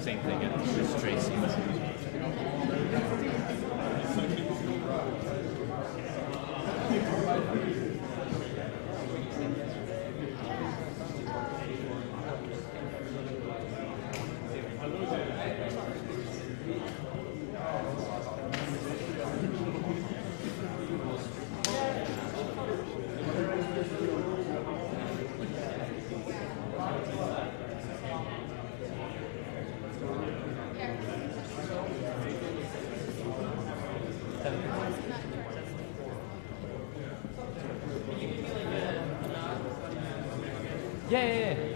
Same thing as Tracy. Yeah.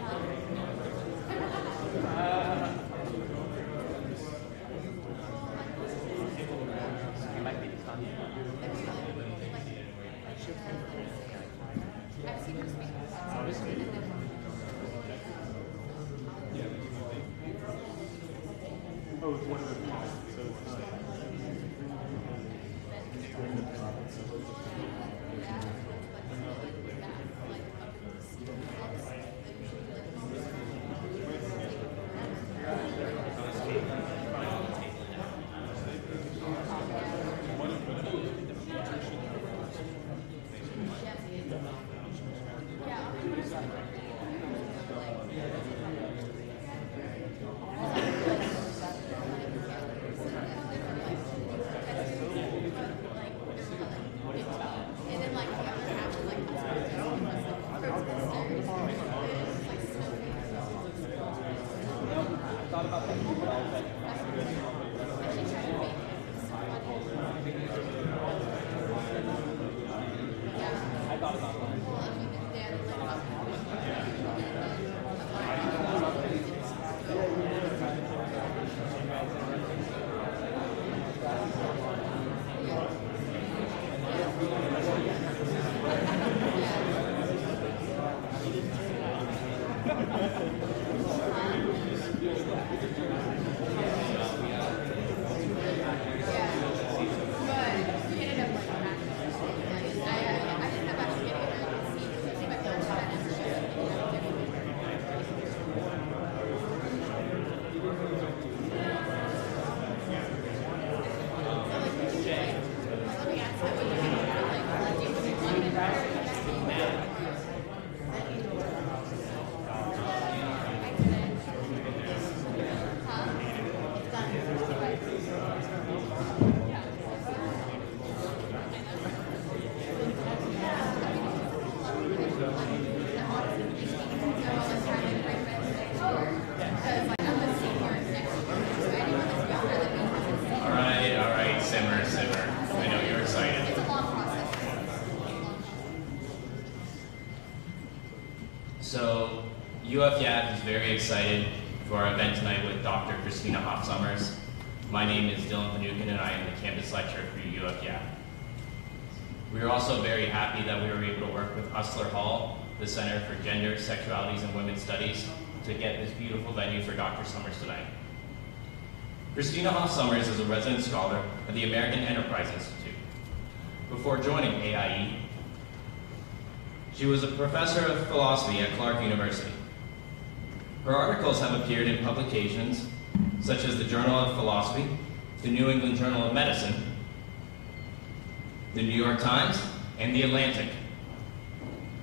So UF is very excited for our event tonight with Dr. Cristina Hoff Sommers. My name is Dylan Panukin and I am the campus lecturer for UF We are also very happy that we were able to work with Hustler Hall, the Center for Gender, Sexualities, and Women's Studies, to get this beautiful venue for Dr. Sommers tonight. Cristina Hoff Sommers is a resident scholar at the American Enterprise Institute. Before joining AIE, she was a professor of philosophy at Clark University. Her articles have appeared in publications such as the Journal of Philosophy, the New England Journal of Medicine, the New York Times, and the Atlantic.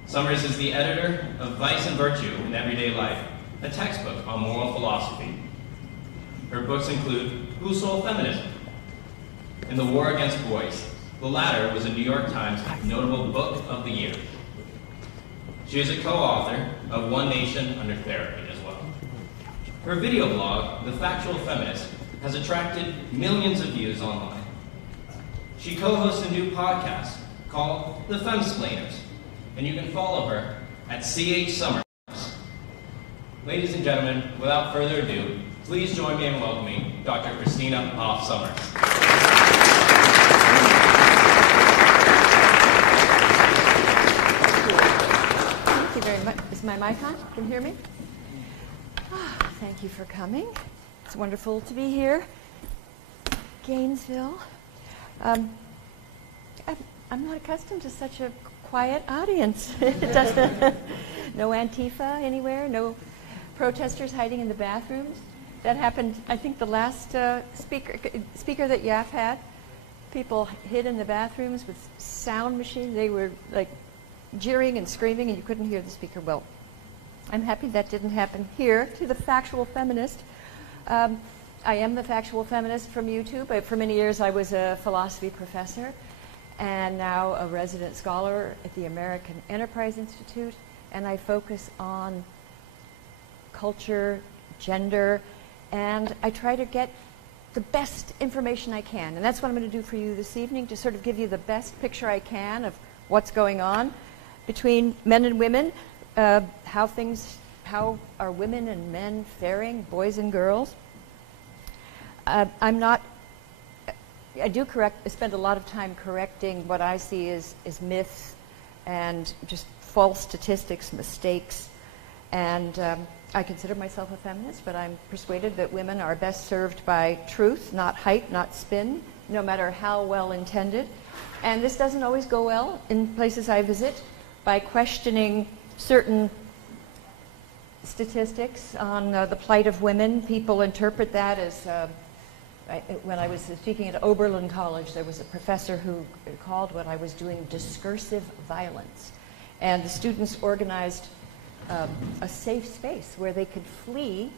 Sommers is the editor of Vice and Virtue in Everyday Life, a textbook on moral philosophy. Her books include Factual Feminism and The War Against Boys. The latter was a New York Times Notable Book of the Year. She is a co-author of One Nation Under Therapy as well. Her video blog, The Factual Feminist, has attracted millions of views online. She co-hosts a new podcast called The Femsplainers, and you can follow her at CH Sommers. Ladies and gentlemen, without further ado, please join me in welcoming Dr. Cristina Hoff Sommers. Thank you very much. Is my mic on? Can you hear me? Thank you for coming. It's wonderful to be here. Gainesville. I'm not accustomed to such a quiet audience. No Antifa anywhere, no protesters hiding in the bathrooms. That happened, I think, the last speaker that UF had. People hid in the bathrooms with sound machines. They were like jeering and screaming, and you couldn't hear the speaker well. I'm happy that didn't happen here. To the Factual Feminist. I am the Factual Feminist from YouTube. For many years I was a philosophy professor and now a resident scholar at the American Enterprise Institute, and I focus on culture, gender, and I try to get the best information I can. And that's what I'm going to do for you this evening, to sort of give you the best picture I can of what's going on between men and women, how are women and men faring, boys and girls. I spend a lot of time correcting what I see as myths and just false statistics, mistakes, and I consider myself a feminist, but I'm persuaded that women are best served by truth, not hype, not spin, no matter how well intended. And this doesn't always go well in places I visit. By questioning certain statistics on the plight of women, people interpret that as, when I was speaking at Oberlin College, there was a professor who called what I was doing discursive violence. And the students organized a safe space where they could flee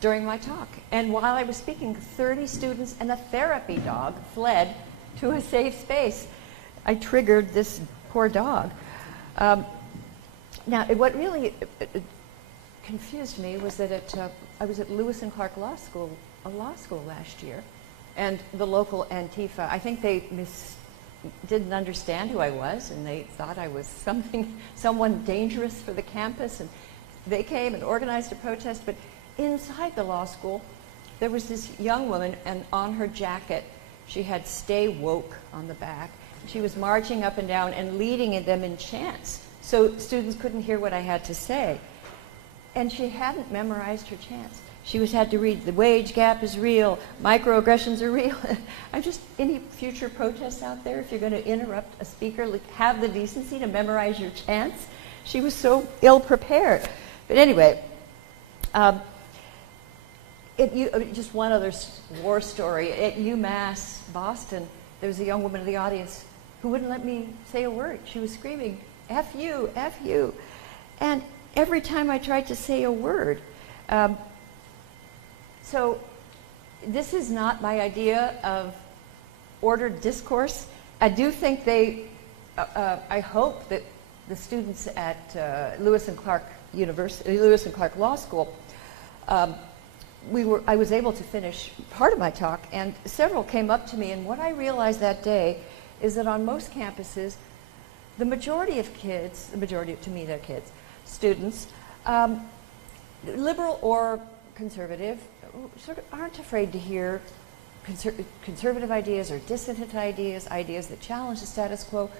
during my talk. And while I was speaking, 30 students and a therapy dog fled to a safe space. I triggered this poor dog. Now, what really confused me was that I was at Lewis and Clark Law School last year, and the local Antifa, I think they didn't understand who I was, and they thought I was someone dangerous for the campus, and they came and organized a protest. But inside the law school, there was this young woman, and on her jacket, she had "Stay Woke" on the back. She was marching up and down and leading them in chants, so students couldn't hear what I had to say. And she hadn't memorized her chants. She had to read, "The wage gap is real, microaggressions are real." I'm just, any future protests out there, if you're going to interrupt a speaker, have the decency to memorize your chants. She was so ill-prepared. But anyway, just one other war story. At UMass Boston, there was a young woman in the audience who wouldn't let me say a word. She was screaming, "F you, F you." And every time I tried to say a word, so this is not my idea of ordered discourse. I do think I hope that the students at Lewis and Clark Law School, I was able to finish part of my talk, and several came up to me, and what I realized that day is that on most campuses, the majority of kids, to me they're kids, students, liberal or conservative, sort of aren't afraid to hear conservative ideas or dissident ideas, ideas that challenge the status quo.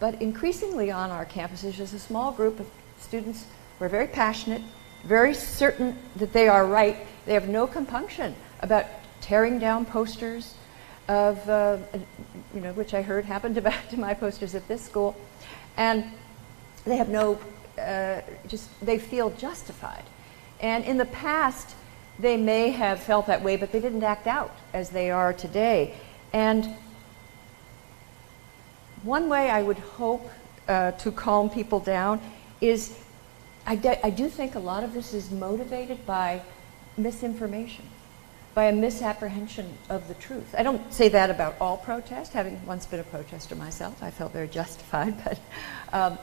But increasingly on our campuses, there's a small group of students who are very passionate, very certain that they are right. They have no compunction about tearing down posters of, which I heard happened to my posters at this school. And they have no, they feel justified. And in the past, they may have felt that way, but they didn't act out as they are today. And one way I would hope to calm people down is, I do think a lot of this is motivated by misinformation, by a misapprehension of the truth. I don't say that about all protests. Having once been a protester myself, I felt very justified, but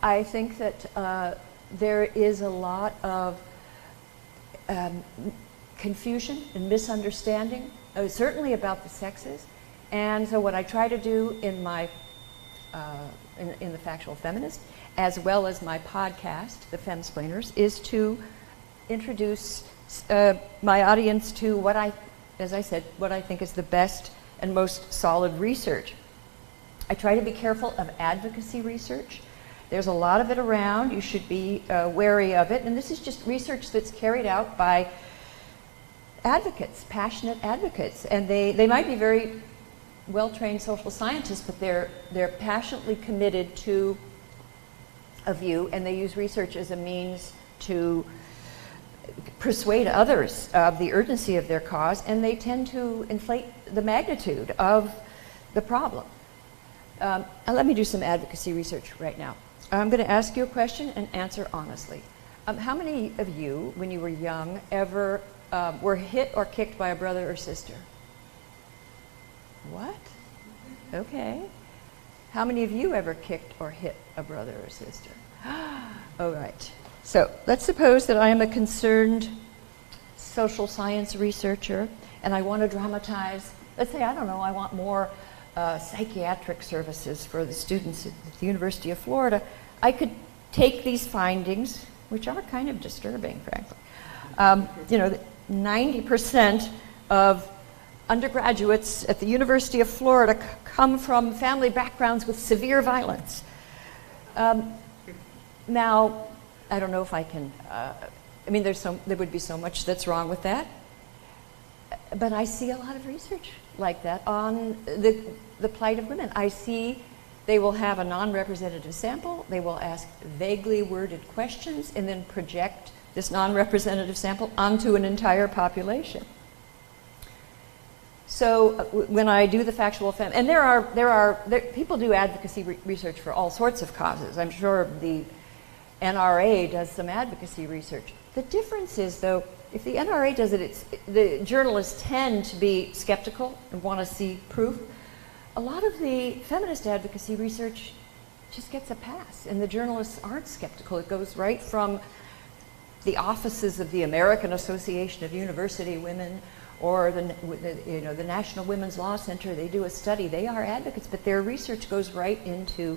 I think that there is a lot of confusion and misunderstanding, certainly about the sexes. And so what I try to do in my in the Factual Feminist, as well as my podcast, The Femsplainers, is to introduce my audience to what as I said, what I think is the best and most solid research. I try to be careful of advocacy research. There's a lot of it around. You should be wary of it. And this is just research that's carried out by advocates, passionate advocates. And they might be very well-trained social scientists, but they're passionately committed to a view, and they use research as a means to persuade others of the urgency of their cause, and they tend to inflate the magnitude of the problem. And let me do some advocacy research right now. I'm going to ask you a question and answer honestly. How many of you, when you were young, ever were hit or kicked by a brother or sister? What? Okay. How many of you ever kicked or hit a brother or sister? All right. So let's suppose that I am a concerned social science researcher and I want to dramatize, let's say, I don't know, I want more psychiatric services for the students at the University of Florida. I could take these findings, which are kind of disturbing, frankly. 90% of undergraduates at the University of Florida come from family backgrounds with severe violence. Now, I don't know if I can, there would be so much that's wrong with that. But I see a lot of research like that on the plight of women. I see they will have a non-representative sample, they will ask vaguely worded questions, and then project this non-representative sample onto an entire population. So when I do the factual and people do advocacy research for all sorts of causes. I'm sure the NRA does some advocacy research. The difference is, though, if the NRA does it, the journalists tend to be skeptical and want to see proof. A lot of the feminist advocacy research just gets a pass, and the journalists aren't skeptical. It goes right from the offices of the American Association of University Women or the National Women's Law Center. They do a study. They are advocates, but their research goes right into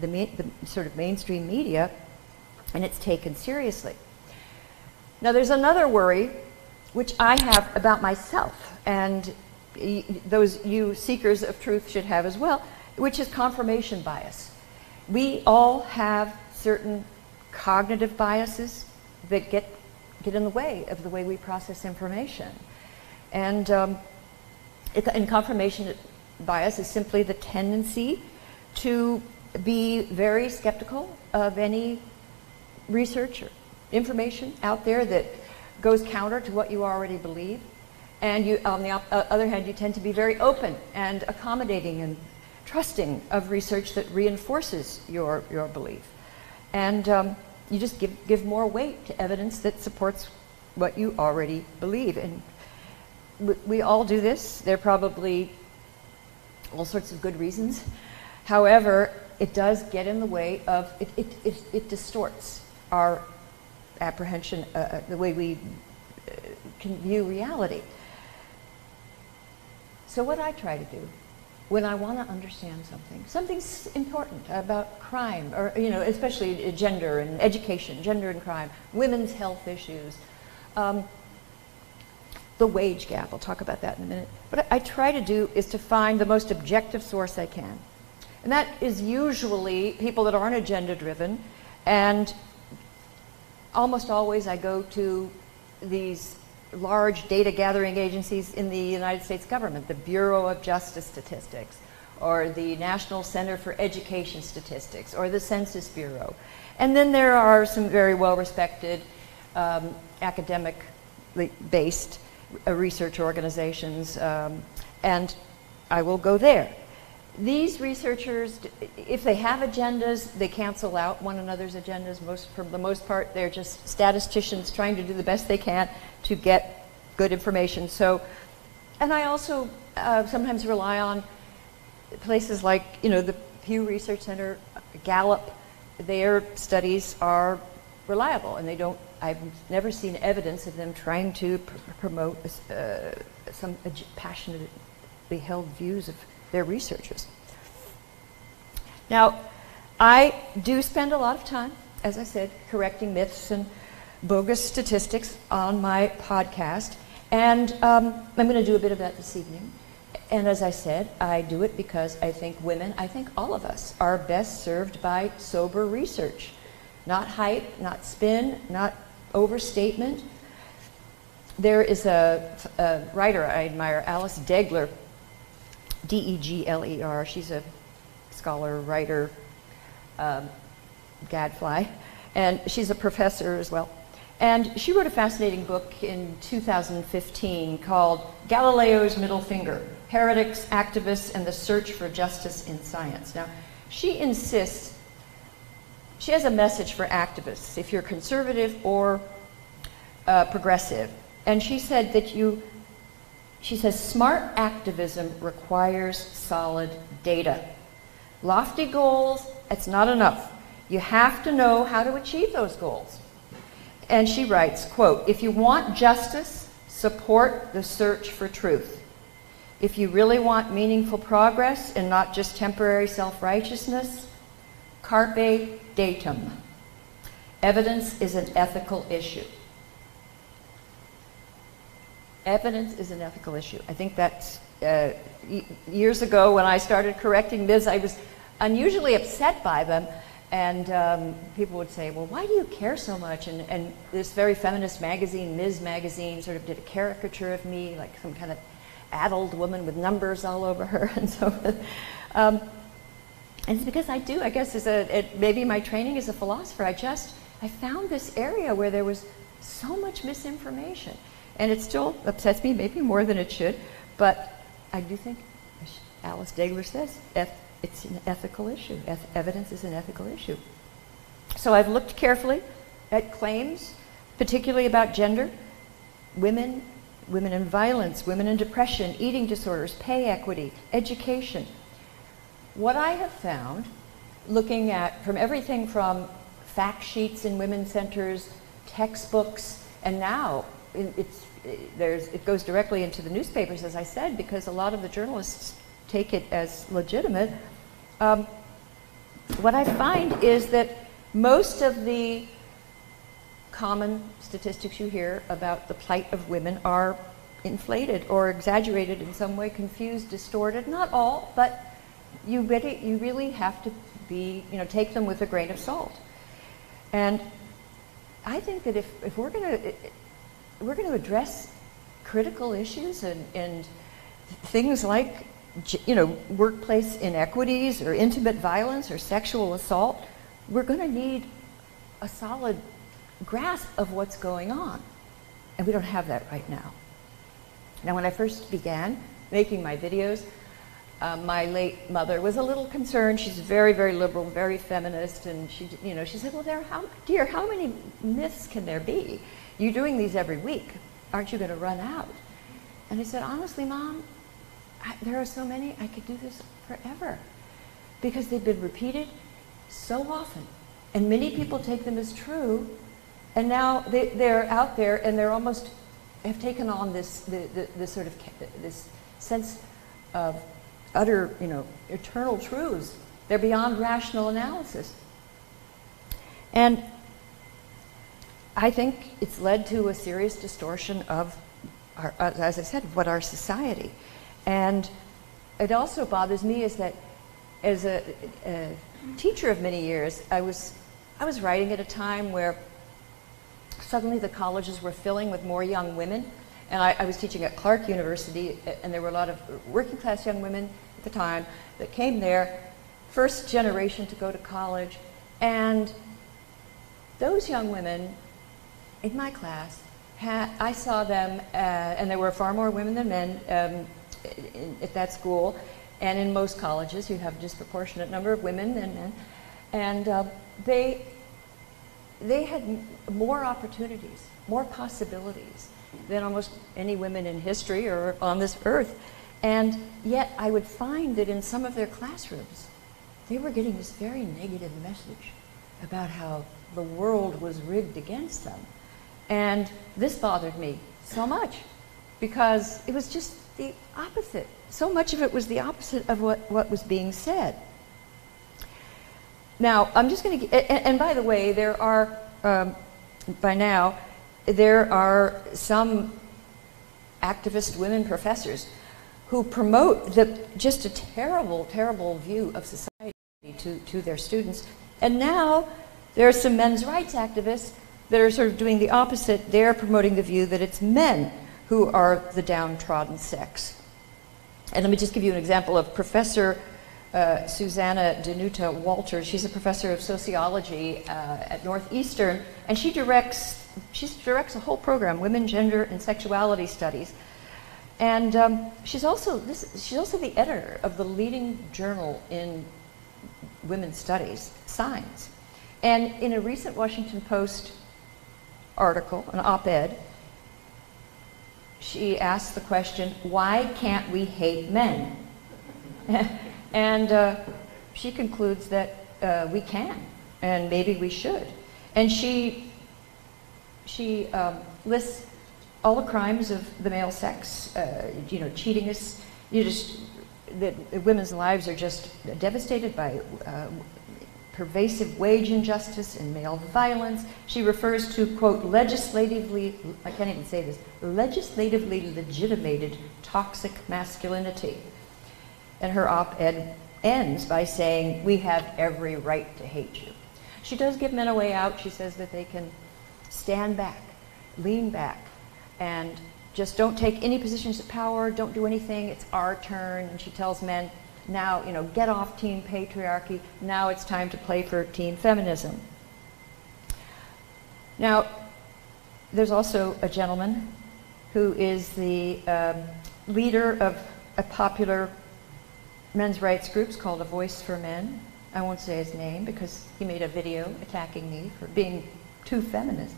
the sort of mainstream media, and it's taken seriously. Now, there's another worry, which I have about myself, and those you seekers of truth should have as well, which is confirmation bias. We all have certain cognitive biases that get in the way of the way we process information. And confirmation bias is simply the tendency to be very skeptical of any research or information out there that goes counter to what you already believe. And you, on the other hand, you tend to be very open and accommodating and trusting of research that reinforces your belief. And you just give more weight to evidence that supports what you already believe. And we all do this. There are probably all sorts of good reasons. However, it does get in the way of, it distorts our apprehension, the way we can view reality. So what I try to do when I want to understand something's important about crime, or especially gender and education, gender and crime, women's health issues, the wage gap. I'll talk about that in a minute. What I try to do is to find the most objective source I can. And that is usually people that aren't agenda-driven, and almost always I go to these large data gathering agencies in the United States government, the Bureau of Justice Statistics, or the National Center for Education Statistics, or the Census Bureau. And then there are some very well-respected academic-based research organizations, and I will go there. These researchers, if they have agendas, they cancel out one another's agendas. For the most part, they're just statisticians trying to do the best they can to get good information. So, and I also sometimes rely on places like, the Pew Research Center, Gallup. Their studies are reliable, and they don't I've never seen evidence of them trying to promote some passionately held views of their researchers. Now, I do spend a lot of time, as I said, correcting myths and bogus statistics on my podcast, and I'm going to do a bit of that this evening. And as I said, I do it because I think women, I think all of us, are best served by sober research. Not hype, not spin, not overstatement. There is a writer I admire, Alice Degler, D-E-G-L-E-R. She's a scholar, writer, gadfly, and she's a professor as well. And she wrote a fascinating book in 2015 called Galileo's Middle Finger, Heretics, Activists, and the Search for Justice in Science. Now, she insists, she has a message for activists, if you're conservative or progressive. And she said that she says, smart activism requires solid data. Lofty goals, that's not enough. You have to know how to achieve those goals. And she writes, quote, if you want justice, support the search for truth. If you really want meaningful progress and not just temporary self-righteousness, carpe diem. Evidence is an ethical issue. Evidence is an ethical issue. I think that's, years ago when I started correcting myths, I was unusually upset by them. And people would say, well, why do you care so much? And this very feminist magazine, Ms. Magazine, sort of did a caricature of me, like some kind of addled woman with numbers all over her. And so, and it's because I do, I guess, maybe my training as a philosopher, I found this area where there was so much misinformation. And it still upsets me, maybe more than it should, but I do think, as Alice Degler says, it's an ethical issue. Evidence is an ethical issue. So I've looked carefully at claims, particularly about gender, women in violence, women in depression, eating disorders, pay equity, education. What I have found, looking at from everything from fact sheets in women's centers, textbooks, and now it goes directly into the newspapers, as I said, because a lot of the journalists take it as legitimate. What I find is that most of the common statistics you hear about the plight of women are inflated or exaggerated in some way, confused, distorted. Not all, but you really have to take them with a grain of salt. And I think that if we're going to address critical issues and things like workplace inequities or intimate violence or sexual assault, we're going to need a solid grasp of what's going on. And we don't have that right now. Now, when I first began making my videos, my late mother was a little concerned. She's very, very liberal, very feminist, and she said, well, dear, how many myths can there be? You're doing these every week. Aren't you going to run out? And I said, honestly, Mom, there are so many, I could do this forever, because they've been repeated so often, and many people take them as true, and now they're out there, and they're almost have taken on this sort of this sense of utter, eternal truths. They're beyond rational analysis, and I think it's led to a serious distortion of, as I said, what our society. And it also bothers me is that as a teacher of many years, I was writing at a time where suddenly the colleges were filling with more young women. And I was teaching at Clark University, and there were a lot of working class young women at the time that came there, first generation to go to college. And those young women in my class, I saw them, and there were far more women than men at that school, and in most colleges you have a disproportionate number of women than men, and they had more opportunities, more possibilities than almost any women in history or on this earth. And yet I would find that in some of their classrooms they were getting this very negative message about how the world was rigged against them. And this bothered me so much because it was just the opposite. So much of it was the opposite of what was being said. Now, I'm just going to, and by the way, there are, by now, there are some activist women professors who promote just a terrible, terrible view of society to their students. And now there are some men's rights activists that are sort of doing the opposite. They're promoting the view that it's men who are the downtrodden sex. And let me just give you an example of Professor Susanna Danuta Walters. She's a professor of sociology at Northeastern, and she directs a whole program, Women, Gender, and Sexuality Studies. And she's also the editor of the leading journal in women's studies, Signs. And in a recent Washington Post article, an op-ed, she asked the question, why can't we hate men? And she concludes that we can, and maybe we should. And she lists all the crimes of the male sex, cheating is, that women's lives are just devastated by pervasive wage injustice and male violence. She refers to, quote, legislatively legitimated toxic masculinity. And her op-ed ends by saying, we have every right to hate you. She does give men a way out. She says that they can stand back, lean back, and just don't take any positions of power, don't do anything, it's our turn. And she tells men, now, get off team patriarchy, now it's time to play for team feminism. Now, there's also a gentleman who is the leader of a popular men's rights group called A Voice for Men. I won't say his name because he made a video attacking me for being too feminist.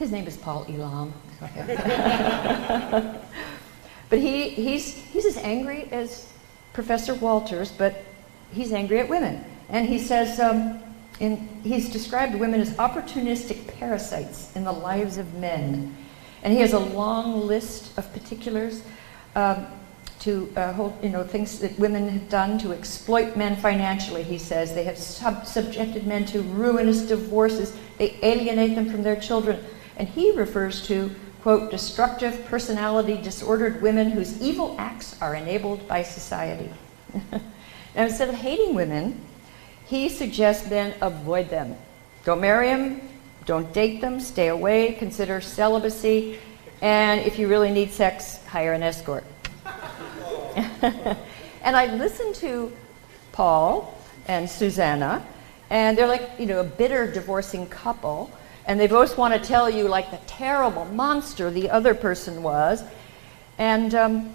His name is Paul Elam. But he's as angry as Professor Walters, but he's angry at women. And he says, he's described women as opportunistic parasites in the lives of men. And he has a long list of particulars to hold, things that women have done to exploit men financially, he says. They have subjected men to ruinous divorces. They alienate them from their children. And he refers to, quote, destructive personality disordered women whose evil acts are enabled by society. Now, instead of hating women, he suggests men avoid them. Don't marry them, don't date them, stay away, consider celibacy, and if you really need sex, hire an escort. And I listened to Paul and Susanna, and they're like, a bitter divorcing couple, and they both want to tell you like the terrible monster the other person was, and I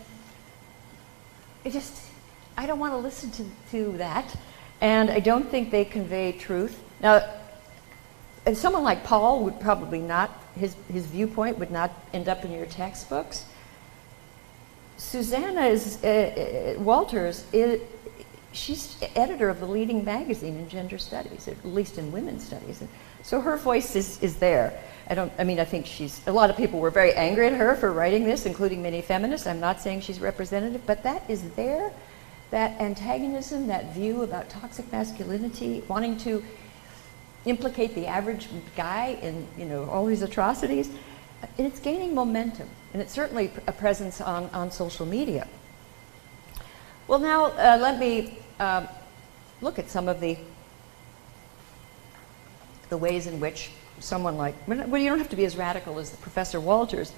don't want to listen to that, and I don't think they convey truth. Now, and someone like Paul would probably not, his viewpoint would not end up in your textbooks. Susanna Walters, she's editor of the leading magazine in gender studies, at least in women's studies. And so her voice is there. I think a lot of people were very angry at her for writing this, including many feminists. I'm not saying she's representative, but that is there. That antagonism, that view about toxic masculinity, wanting to implicate the average guy in all these atrocities, and it's gaining momentum. And it's certainly a presence on social media. Well, now let me look at some of the ways in which someone like, well, you don't have to be as radical as Professor Walters.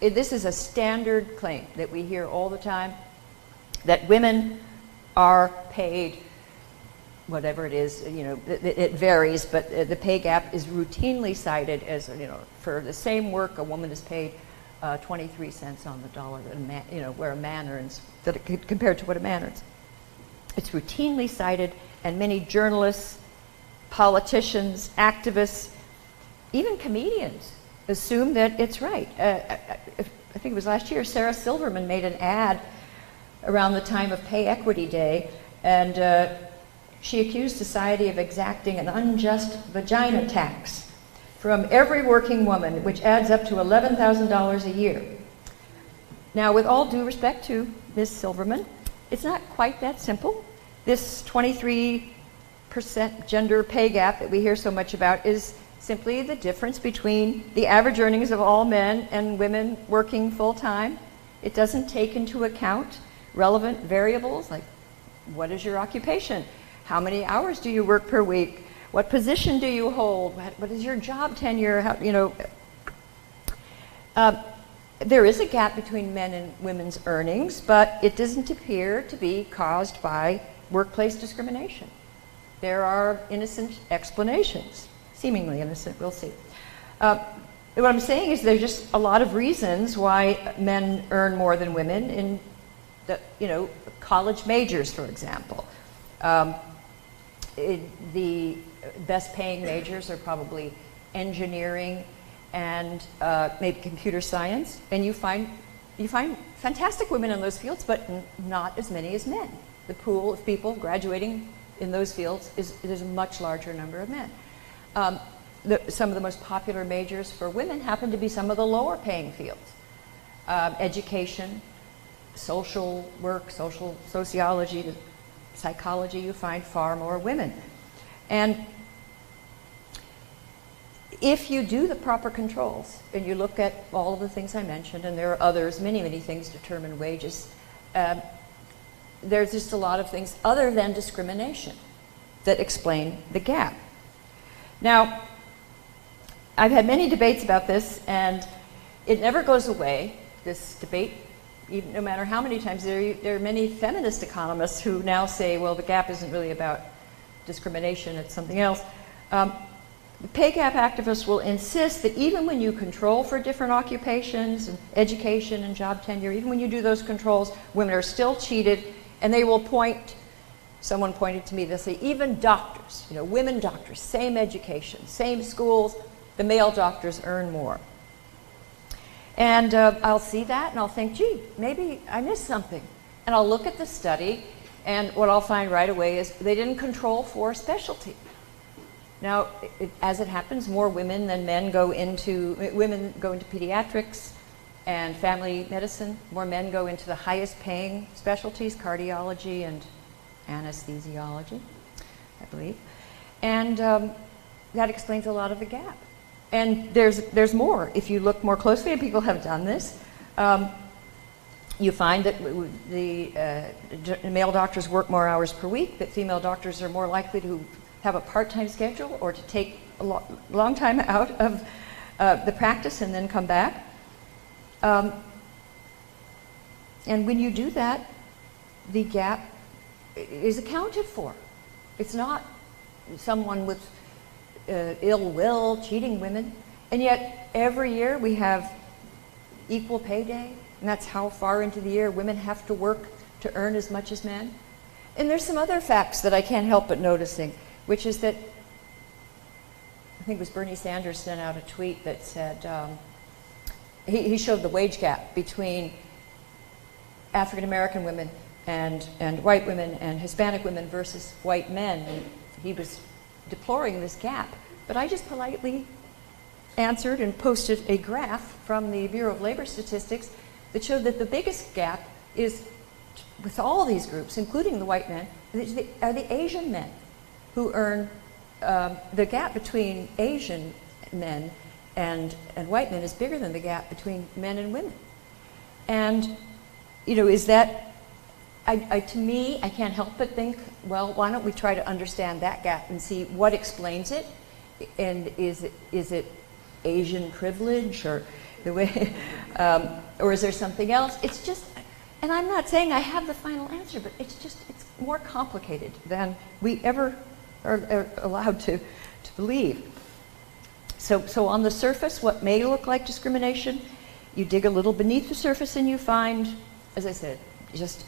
This is a standard claim that we hear all the time, that women are paid, whatever it is, it varies, but the pay gap is routinely cited as, for the same work, a woman is paid 23 cents on the dollar that a man, where a man earns, compared to what a man earns. It's routinely cited, and many journalists, politicians, activists, even comedians assume that it's right. I think it was last year, Sarah Silverman made an ad around the time of Pay Equity Day, and she accused society of exacting an unjust vagina tax. from every working woman, which adds up to $11,000 a year. Now, with all due respect to Ms. Silverman, it's not quite that simple. This 23% gender pay gap that we hear so much about is simply the difference between the average earnings of all men and women working full-time. It doesn't take into account relevant variables like what is your occupation? How many hours do you work per week? What position do you hold? What is your job tenure? How, you know, there is a gap between men and women's earnings, but it doesn't appear to be caused by workplace discrimination. There are innocent explanations, seemingly innocent, we'll see. What I'm saying is there's just a lot of reasons why men earn more than women in the, you know, college majors, for example. The best paying majors are probably engineering and maybe computer science, and you find fantastic women in those fields, but not as many as men. The pool of people graduating in those fields is a much larger number of men. Some of the most popular majors for women happen to be some of the lower paying fields. Education, social work, sociology, psychology, you find far more women. And if you do the proper controls and you look at all of the things I mentioned, and there are others, many, many things determine wages, there's just a lot of things other than discrimination that explain the gap. Now, I've had many debates about this, and it never goes away, this debate, even, no matter how many times. There are many feminist economists who now say, well, the gap isn't really about discrimination, it's something else. The pay gap activists will insist that even when you control for different occupations and education and job tenure, even when you do those controls, women are still cheated, and they will point, someone pointed to me, they'll say, even doctors, you know, women doctors, same education, same schools, the male doctors earn more. And I'll see that and I'll think, gee, maybe I missed something. And I'll look at the study, and what I'll find right away is they didn't control for specialty. Now, as it happens, more women than men go into, women go into pediatrics and family medicine. More men go into the highest paying specialties, cardiology and anesthesiology, I believe. And that explains a lot of the gap. And there's more. If you look more closely, and people have done this, you find that the male doctors work more hours per week, that female doctors are more likely to have a part-time schedule or to take a long time out of the practice and then come back. And when you do that, the gap is accounted for. It's not someone with ill will cheating women. And yet every year we have equal pay day, and that's how far into the year women have to work to earn as much as men. And there's some other facts that I can't help but noticing, which is that, I think it was Bernie Sanders sent out a tweet that said, he showed the wage gap between African American women and white women and Hispanic women versus white men. And he was deploring this gap. But I just politely answered and posted a graph from the Bureau of Labor Statistics that showed that the biggest gap is with all these groups, including the white men, are the Asian men who earn, the gap between Asian men and white men is bigger than the gap between men and women. And, you know, is that, to me, I can't help but think, well, why don't we try to understand that gap and see what explains it? And is it Asian privilege, or the way, or is there something else? It's just, and I'm not saying I have the final answer, but it's more complicated than we ever are allowed to believe. So on the surface, what may look like discrimination, you dig a little beneath the surface and you find, as I said, just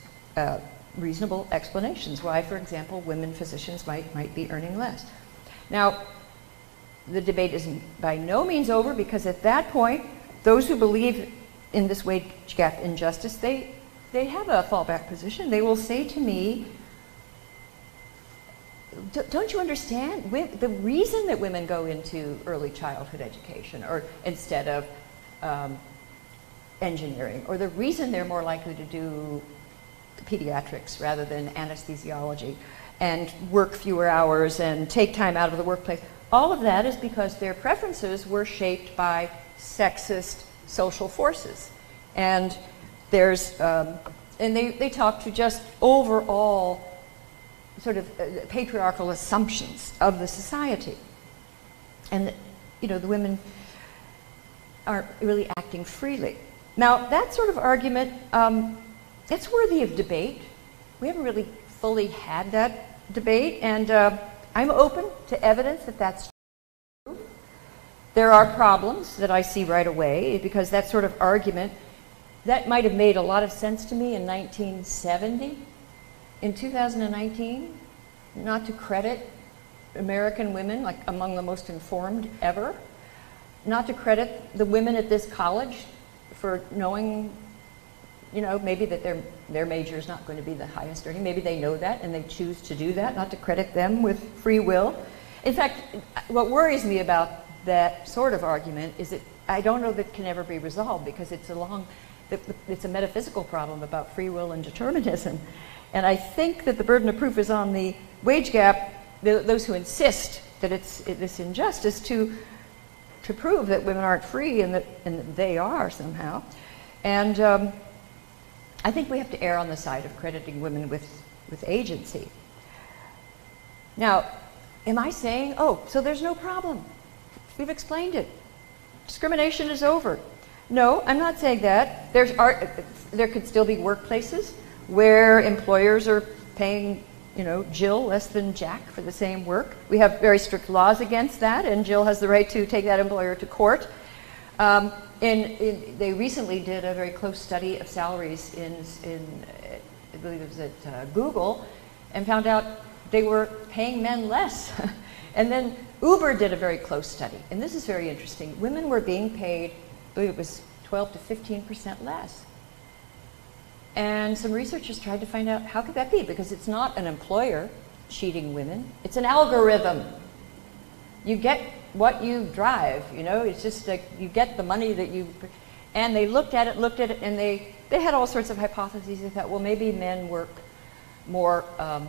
reasonable explanations why, for example, women physicians might be earning less. Now, the debate is by no means over, because at that point, those who believe in this wage gap injustice, they have a fallback position. They will say to me, don't you understand? The reason that women go into early childhood education or instead of engineering, or the reason they're more likely to do pediatrics rather than anesthesiology and work fewer hours and take time out of the workplace, all of that is because their preferences were shaped by sexist social forces. And there's, and they talk to just overall sort of patriarchal assumptions of the society. And, you know, the women aren't really acting freely. Now, that sort of argument, it's worthy of debate. We haven't really fully had that debate, and I'm open to evidence that that's true. There are problems that I see right away, because that sort of argument, that might have made a lot of sense to me in 1970. In 2019, not to credit American women, like among the most informed ever, not to credit the women at this college for knowing, you know, maybe that their major is not going to be the highest earning. Maybe they know that and they choose to do that, not to credit them with free will. In fact, what worries me about that sort of argument is that I don't know that it can ever be resolved, because it's a metaphysical problem about free will and determinism. And I think that the burden of proof is on the wage gap, those who insist that it's this injustice, to prove that women aren't free and that they are somehow. And I think we have to err on the side of crediting women with agency. Now, am I saying, oh, so there's no problem? We've explained it. Discrimination is over. No, I'm not saying that. There could still be workplaces where employers are paying, you know, Jill less than Jack for the same work. We have very strict laws against that, and Jill has the right to take that employer to court. They recently did a very close study of salaries in I believe it was at Google, and found out they were paying men less. And then Uber did a very close study, and this is very interesting. Women were being paid, I believe it was 12 to 15% less. And some researchers tried to find out how could that be, because it's not an employer cheating women, it's an algorithm. You get what you drive, you know, it's just like you get the money that you, and they looked at it, and they had all sorts of hypotheses. They thought, well, maybe men work more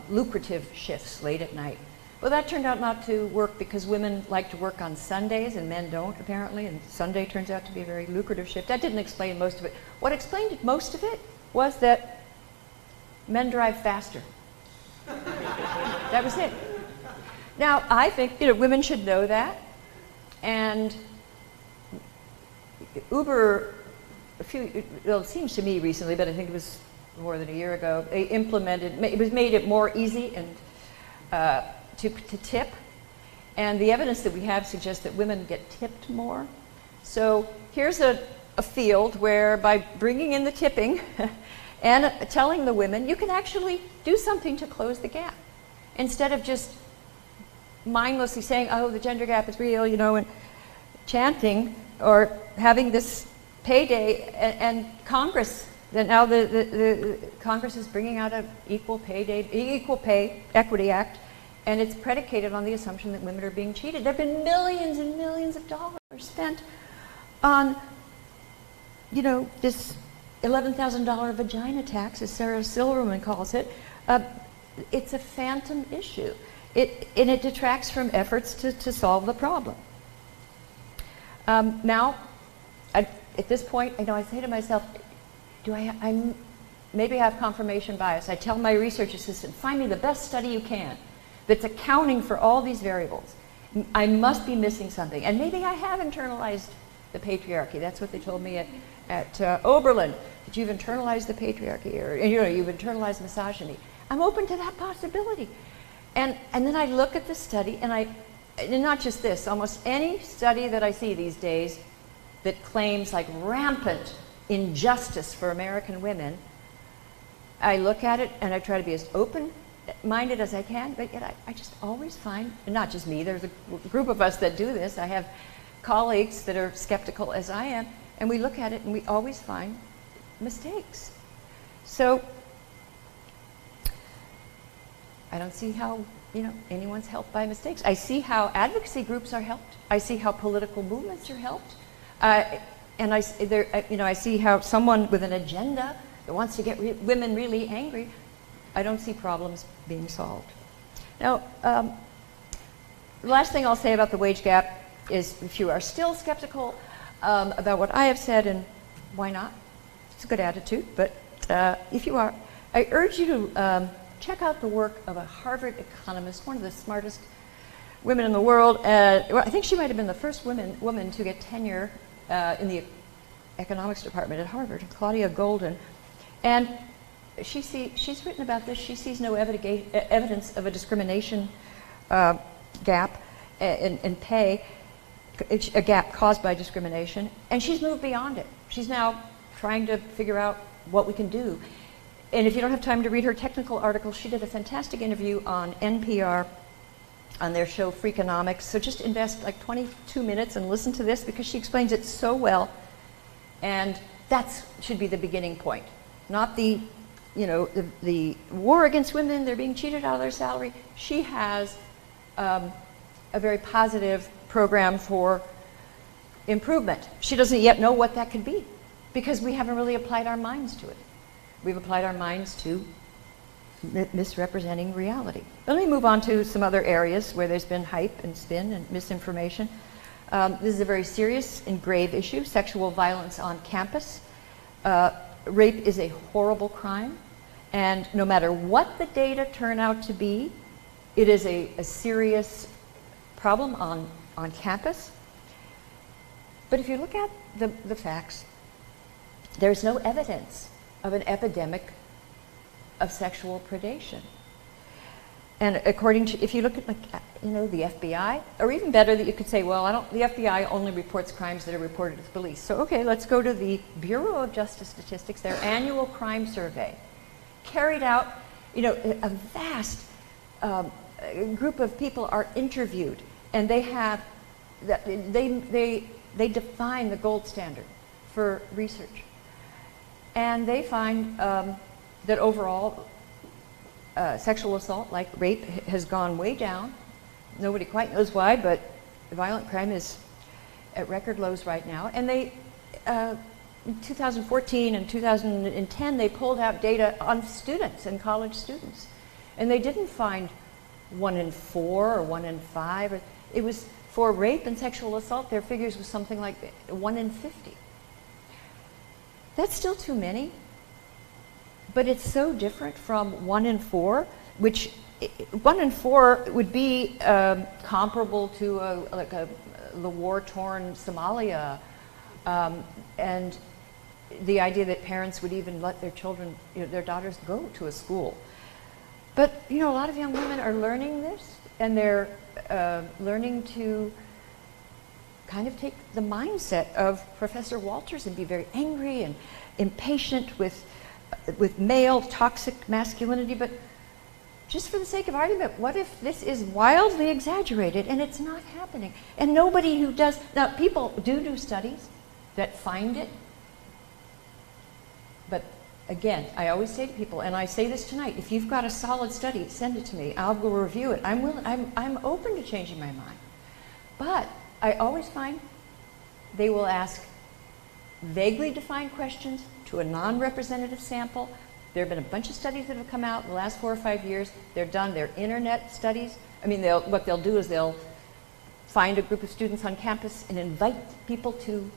lucrative shifts late at night. Well, that turned out not to work, because women like to work on Sundays and men don't, apparently, and Sunday turns out to be a very lucrative shift. That didn't explain most of it. What explained most of it was that men drive faster. That was it. Now, I think, you know, women should know that. And Uber, well, it seems to me recently, but I think it was more than a year ago, they implemented, made it more easy and to tip. And the evidence that we have suggests that women get tipped more. So here's a field where, by bringing in the tipping and telling the women, you can actually do something to close the gap, instead of just mindlessly saying, oh, the gender gap is real, you know, and chanting, or having this payday. And Congress, that now the Congress is bringing out an equal pay equity act, and it's predicated on the assumption that women are being cheated. There have been millions and millions of dollars spent on, you know, this $11,000 vagina tax, as Sarah Silverman calls it. It's a phantom issue. And it detracts from efforts to solve the problem. Now, at this point, you know, I say to myself, maybe I have confirmation bias. I tell my research assistant, find me the best study you can that's accounting for all these variables. I must be missing something. And maybe I have internalized the patriarchy. That's what they told me at Oberlin, that you've internalized the patriarchy, or, you know, you've internalized misogyny. I'm open to that possibility. And then I look at the study, and not just this, almost any study that I see these days that claims like rampant injustice for American women, I look at it and I try to be as open-minded as I can, but yet I just always find, and not just me, there's a group of us that do this. I have colleagues that are skeptical as I am, and we look at it and we always find mistakes. So I don't see how anyone's helped by mistakes. I see how advocacy groups are helped. I see how political movements are helped. And I see how someone with an agenda that wants to get women really angry, I don't see problems being solved. Now, the last thing I'll say about the wage gap is if you are still skeptical about what I have said, and why not? It's a good attitude, but if you are, I urge you to check out the work of a Harvard economist, one of the smartest women in the world. Well, I think she might have been the first woman to get tenure in the economics department at Harvard, Claudia Golden. And she's written about this. She sees no evidence of a discrimination gap in pay, a gap caused by discrimination, and she's moved beyond it. She's now trying to figure out what we can do. And if you don't have time to read her technical article, she did a fantastic interview on NPR on their show Freakonomics. So just invest like 22 minutes and listen to this because she explains it so well. And that should be the beginning point, not the war against women, they're being cheated out of their salary. She has a very positive program for improvement. She doesn't yet know what that could be because we haven't really applied our minds to it. We've applied our minds to misrepresenting reality. Let me move on to some other areas where there's been hype and spin and misinformation. This is a very serious and grave issue, sexual violence on campus. Rape is a horrible crime, and no matter what the data turn out to be, it is a serious problem on campus. But if you look at the facts, there's no evidence of an epidemic of sexual predation. And according to, if you look at the FBI, or even better that you could say, well, the FBI only reports crimes that are reported to the police. So okay, let's go to the Bureau of Justice Statistics, their annual crime survey, carried out, a vast group of people are interviewed, and they have, they define the gold standard for research. And they find that overall, sexual assault, like rape, has gone way down. Nobody quite knows why, but violent crime is at record lows right now. And they, in 2014 and 2010, they pulled out data on students and college students. And they didn't find 1 in 4 or 1 in 5. It was, for rape and sexual assault, their figures was something like 1 in 50. That's still too many, but it's so different from 1 in 4, which 1 in 4 would be comparable to the war-torn Somalia, and the idea that parents would even let their children, their daughters, go to a school. But a lot of young women are learning this, and they're learning to kind of take the mindset of Professor Walters and be very angry and impatient with male toxic masculinity. But just for the sake of argument, what if this is wildly exaggerated and it's not happening? And nobody who does, now people do studies that find it, but again, I always say to people, and I say this tonight, if you've got a solid study, send it to me. I'll go review it. I'm open to changing my mind. But I always find they will ask vaguely defined questions to a non-representative sample. There have been a bunch of studies that have come out in the last 4 or 5 years. They're done, they're internet studies. I mean, what they'll do is they'll find a group of students on campus and invite people to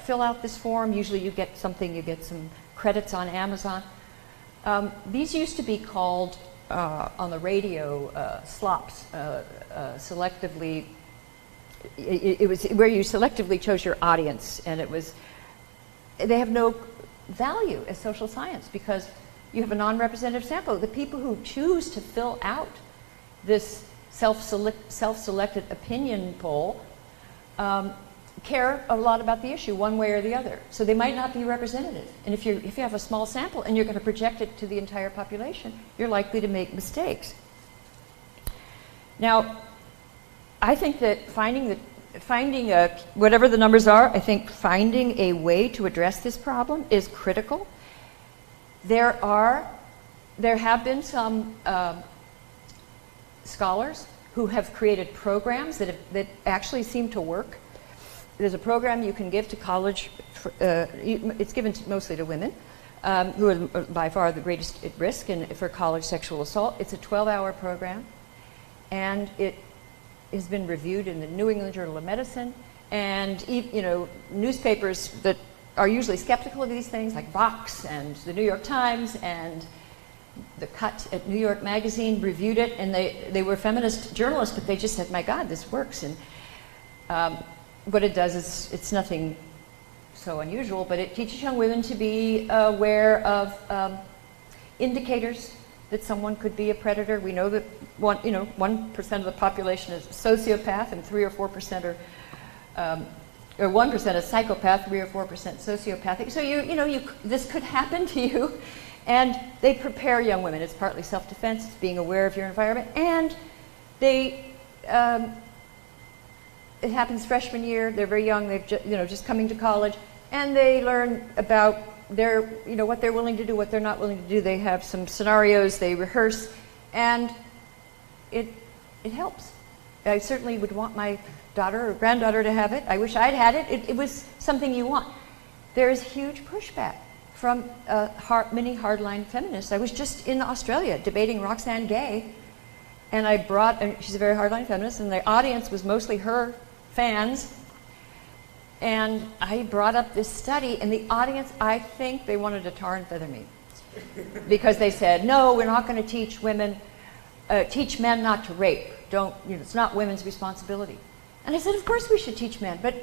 fill out this form. Usually you get some credits on Amazon. These used to be called, on the radio, slops, selectively. It was where you selectively chose your audience, and they have no value as social science because you have a non-representative sample. The people who choose to fill out this self-selected opinion poll care a lot about the issue one way or the other. So they might not be representative. And if you have a small sample and you're going to project it to the entire population, you're likely to make mistakes. Now, I think that finding whatever the numbers are, I think finding a way to address this problem is critical. There have been some scholars who have created programs that actually seem to work. There's a program you can give to college, it's given mostly to women, who are by far the greatest at risk for college sexual assault. It's a 12-hour program, and it has been reviewed in the New England Journal of Medicine, and newspapers that are usually skeptical of these things, like Vox and the New York Times and The Cut at New York Magazine, reviewed it, and they were feminist journalists, but they just said, my God, this works. And what it does is, it's nothing so unusual, but it teaches young women to be aware of indicators that someone could be a predator. We know that 1% of the population is a sociopath, and 3 or 4% are, or 1% is psychopath, 3 or 4% sociopathic. So this could happen to you, and they prepare young women. It's partly self-defense, it's being aware of your environment, and they. It happens freshman year. They're very young. They've just coming to college, and they learn about what they're willing to do, what they're not willing to do. They have some scenarios. They rehearse, and it helps. I certainly would want my daughter or granddaughter to have it. I wish I'd had it. It was something you want. There is huge pushback from many hardline feminists. I was just in Australia debating Roxane Gay, and she's a very hardline feminist, and the audience was mostly her fans, and I brought up this study, and the audience, I think they wanted to tar and feather me, because they said, no, we're not going to teach women, teach men not to rape. It's not women's responsibility. And I said, of course we should teach men, but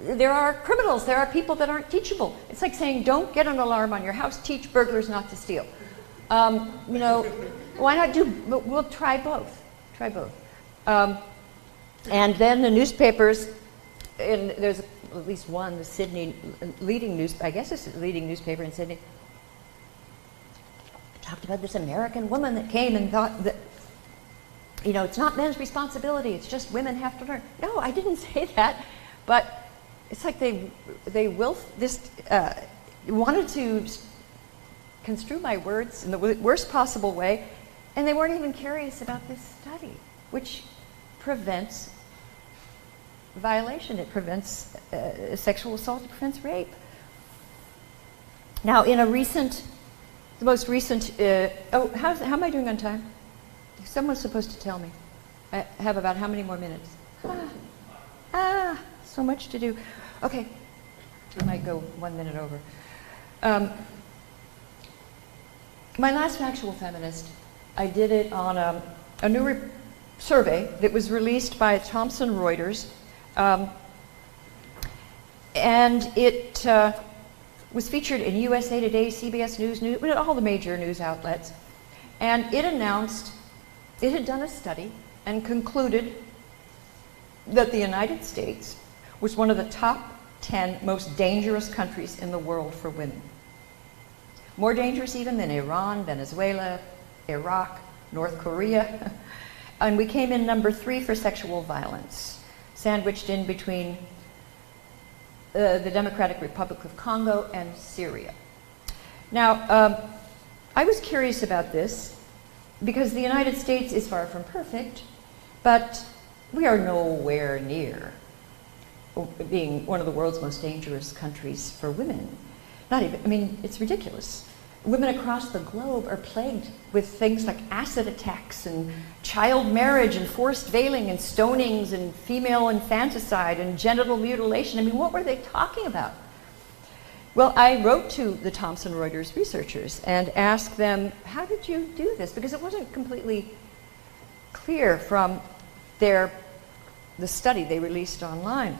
there are criminals, there are people that aren't teachable. It's like saying, don't get an alarm on your house, teach burglars not to steal. Why not we'll try both, and then the newspapers, and there's at least one, the Sydney leading newspaper in Sydney, talked about this American woman that came and thought that, it's not men's responsibility, it's just women have to learn. No, I didn't say that, but it's like they wanted to construe my words in the worst possible way, and they weren't even curious about this study, which prevents violation. It prevents sexual assault. It prevents rape. Now, in the most recent, how am I doing on time? Someone's supposed to tell me. I have about how many more minutes? So much to do. Okay, I might go 1 minute over. My last Factual Feminist, I did it on a new survey that was released by Thomson Reuters, and it was featured in USA Today, CBS News, all the major news outlets, and it announced it had done a study and concluded that the United States was one of the top 10 most dangerous countries in the world for women. More dangerous even than Iran, Venezuela, Iraq, North Korea. And we came in number 3 for sexual violence, sandwiched in between the Democratic Republic of Congo and Syria. Now, I was curious about this because the United States is far from perfect, but we are nowhere near being one of the world's most dangerous countries for women. It's ridiculous. Women across the globe are plagued with things like acid attacks and child marriage and forced veiling and stonings and female infanticide and genital mutilation. What were they talking about? Well, I wrote to the Thomson Reuters researchers and asked them, how did you do this? Because it wasn't completely clear from the study they released online.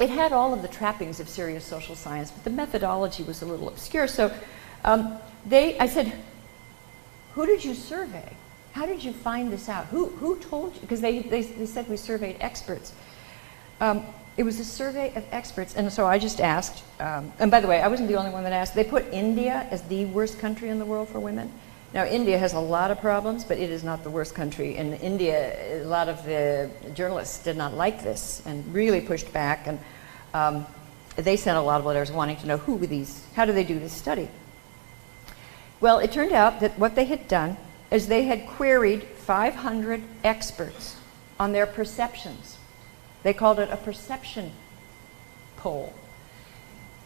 It had all of the trappings of serious social science, but the methodology was a little obscure. So I said, who did you survey? How did you find this out? Who told you? Because they said we surveyed experts. It was a survey of experts, and so I just asked, and by the way, I wasn't the only one that asked. They put India as the worst country in the world for women. Now, India has a lot of problems, but it is not the worst country. In India, a lot of the journalists did not like this and really pushed back, and they sent a lot of letters wanting to know how do they do this study? Well, it turned out that what they had done is they had queried 500 experts on their perceptions. They called it a perception poll.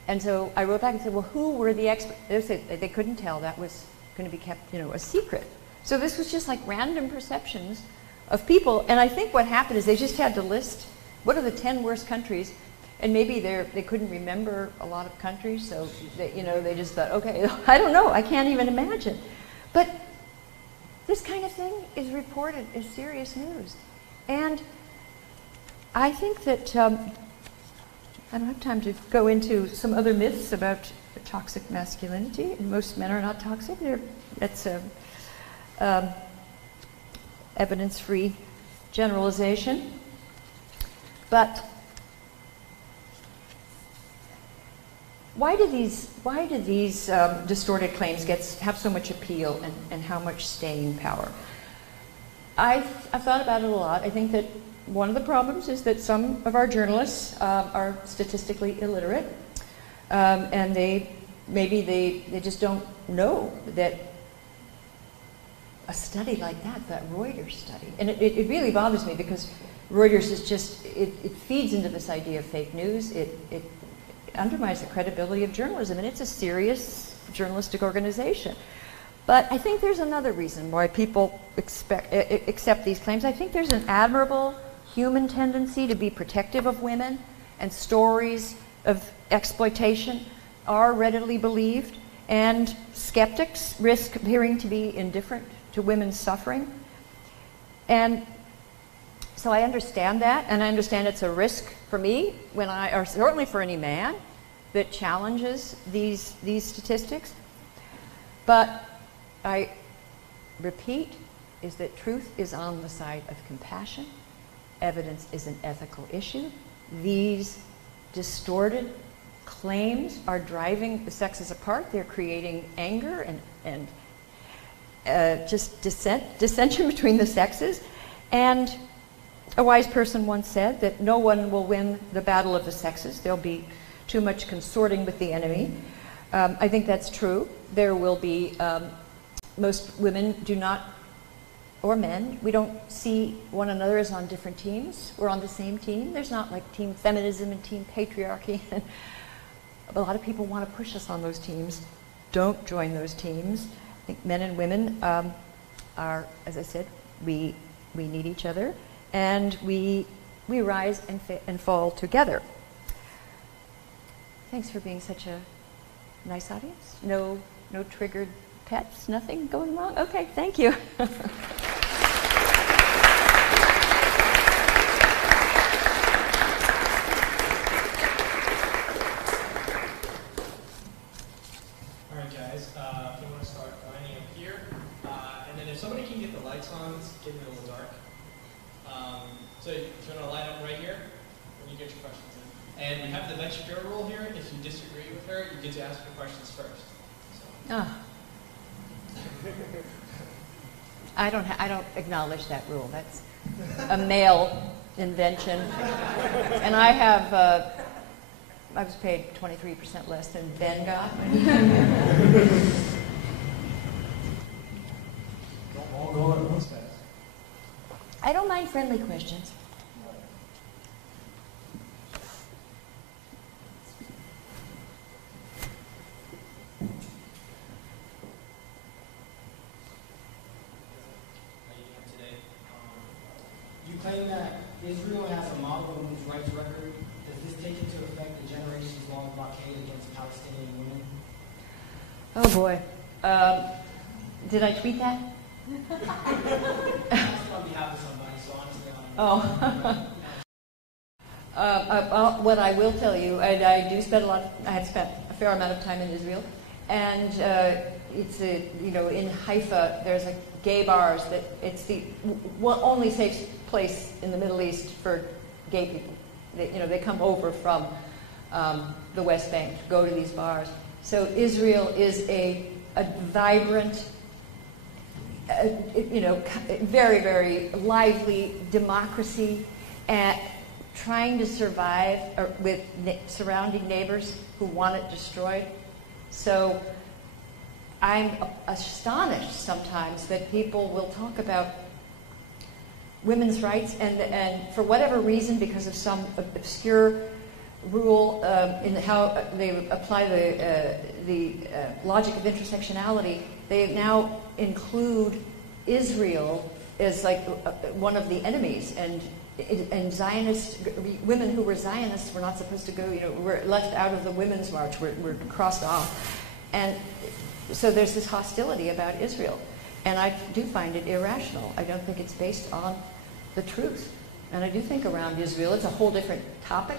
And so I wrote back and said, well, who were the experts? They said they couldn't tell. That was going to be kept, a secret. So this was just like random perceptions of people. And I think what happened is they just had to list what are the 10 worst countries. And maybe they couldn't remember a lot of countries. So they just thought, okay, I don't know. I can't even imagine. But this kind of thing is reported as serious news. And I think that I don't have time to go into some other myths about toxic masculinity. Most men are not toxic. That's a evidence-free generalization. But why do these distorted claims have so much appeal and how much staying power? I've thought about it a lot. I think that one of the problems is that some of our journalists are statistically illiterate, and they just don't know that a study like that Reuters study, and it really bothers me because Reuters is just, it feeds into this idea of fake news. It undermines the credibility of journalism, and it's a serious journalistic organization. But I think there's another reason why people accept these claims. I think there's an admirable human tendency to be protective of women, and stories of exploitation are readily believed, and skeptics risk appearing to be indifferent to women's suffering. And so I understand that, and I understand it's a risk for me or certainly for any man that challenges these statistics. But I repeat, is that truth is on the side of compassion. Evidence is an ethical issue. These distorted claims are driving the sexes apart. They're creating anger and just dissension between the sexes. And a wise person once said that no one will win the battle of the sexes. There'll be too much consorting with the enemy. I think that's true. There will be, most women do not, or men, we don't see one another as on different teams. We're on the same team. There's not like team feminism and team patriarchy. A lot of people want to push us on those teams. Don't join those teams. I think men and women are, as I said, we need each other, and we rise and fall together. Thanks for being such a nice audience. No triggered pets, nothing going wrong? Okay, thank you. So you want to line up right here when you get your questions in. And we have the Ben Shapiro rule here. If you disagree with her, you get to ask your questions first. So. Oh. I don't acknowledge that rule. That's a male invention. And I was paid 23% less than Ben got. Don't all go at once, guys. I don't mind friendly questions. You claim that Israel has a model women's rights record. Does this take into effect the generations-long blockade against Palestinian women? Oh boy. Did I tweet that? On behalf of somebody, so honestly, what I will tell you, and I have spent a fair amount of time in Israel, and it's in Haifa there's gay bars that it's the only safe place in the Middle East for gay people. They come over from the West Bank to go to these bars. So Israel is a vibrant, very, very lively democracy at trying to survive with surrounding neighbors who want it destroyed. So I'm astonished sometimes that people will talk about women's rights, and for whatever reason, because of some obscure rule in how they apply the logic of intersectionality, they now include Israel as like one of the enemies, and Zionist women who were Zionists were not supposed to go. Were left out of the Women's March. Were crossed off, and so there's this hostility about Israel, and I do find it irrational. I don't think it's based on the truth, and I do think around Israel it's a whole different topic.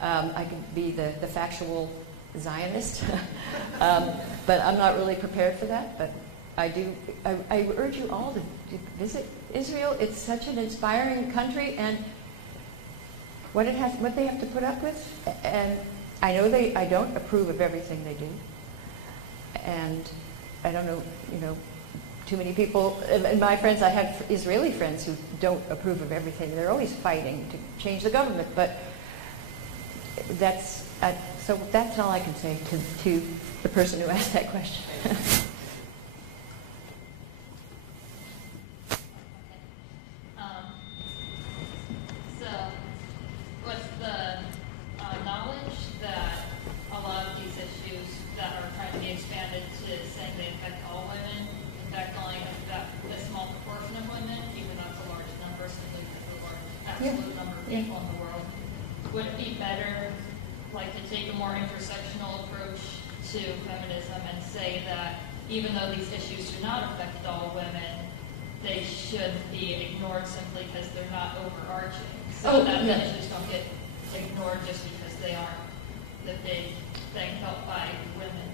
I could be the factual Zionist, but I'm not really prepared for that. But I urge you all to visit Israel. It's such an inspiring country, and what they have to put up with. And I know I don't approve of everything they do, and I don't know, too many people. And my friends, I have Israeli friends who don't approve of everything. They're always fighting to change the government, but that's all I can say to the person who asked that question. So, what's the knowledge that a lot of these issues that are trying to be expanded to saying they affect all women, in fact only affect a small proportion of women, even though it's a large number, simply because of the large absolute number of people in the world? Would it be better, to take a more intersectional approach to feminism and say that even though these issues do not affect all women, they should be ignored simply because they're not overarching, so that the issues don't get ignored just because they aren't the big thing felt by women?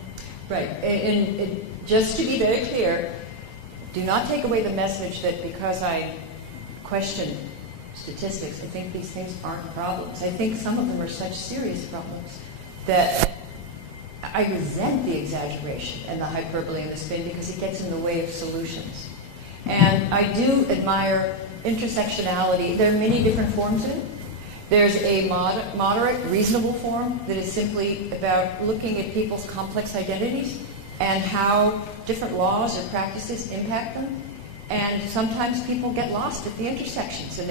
Right, and just to be very clear, do not take away the message that because I question statistics, I think these things aren't problems. I think some of them are such serious problems that I resent the exaggeration and the hyperbole and the spin because it gets in the way of solutions. And I do admire intersectionality. There are many different forms of it. There's a moderate, reasonable form that is simply about looking at people's complex identities and how different laws or practices impact them. And sometimes people get lost at the intersections, and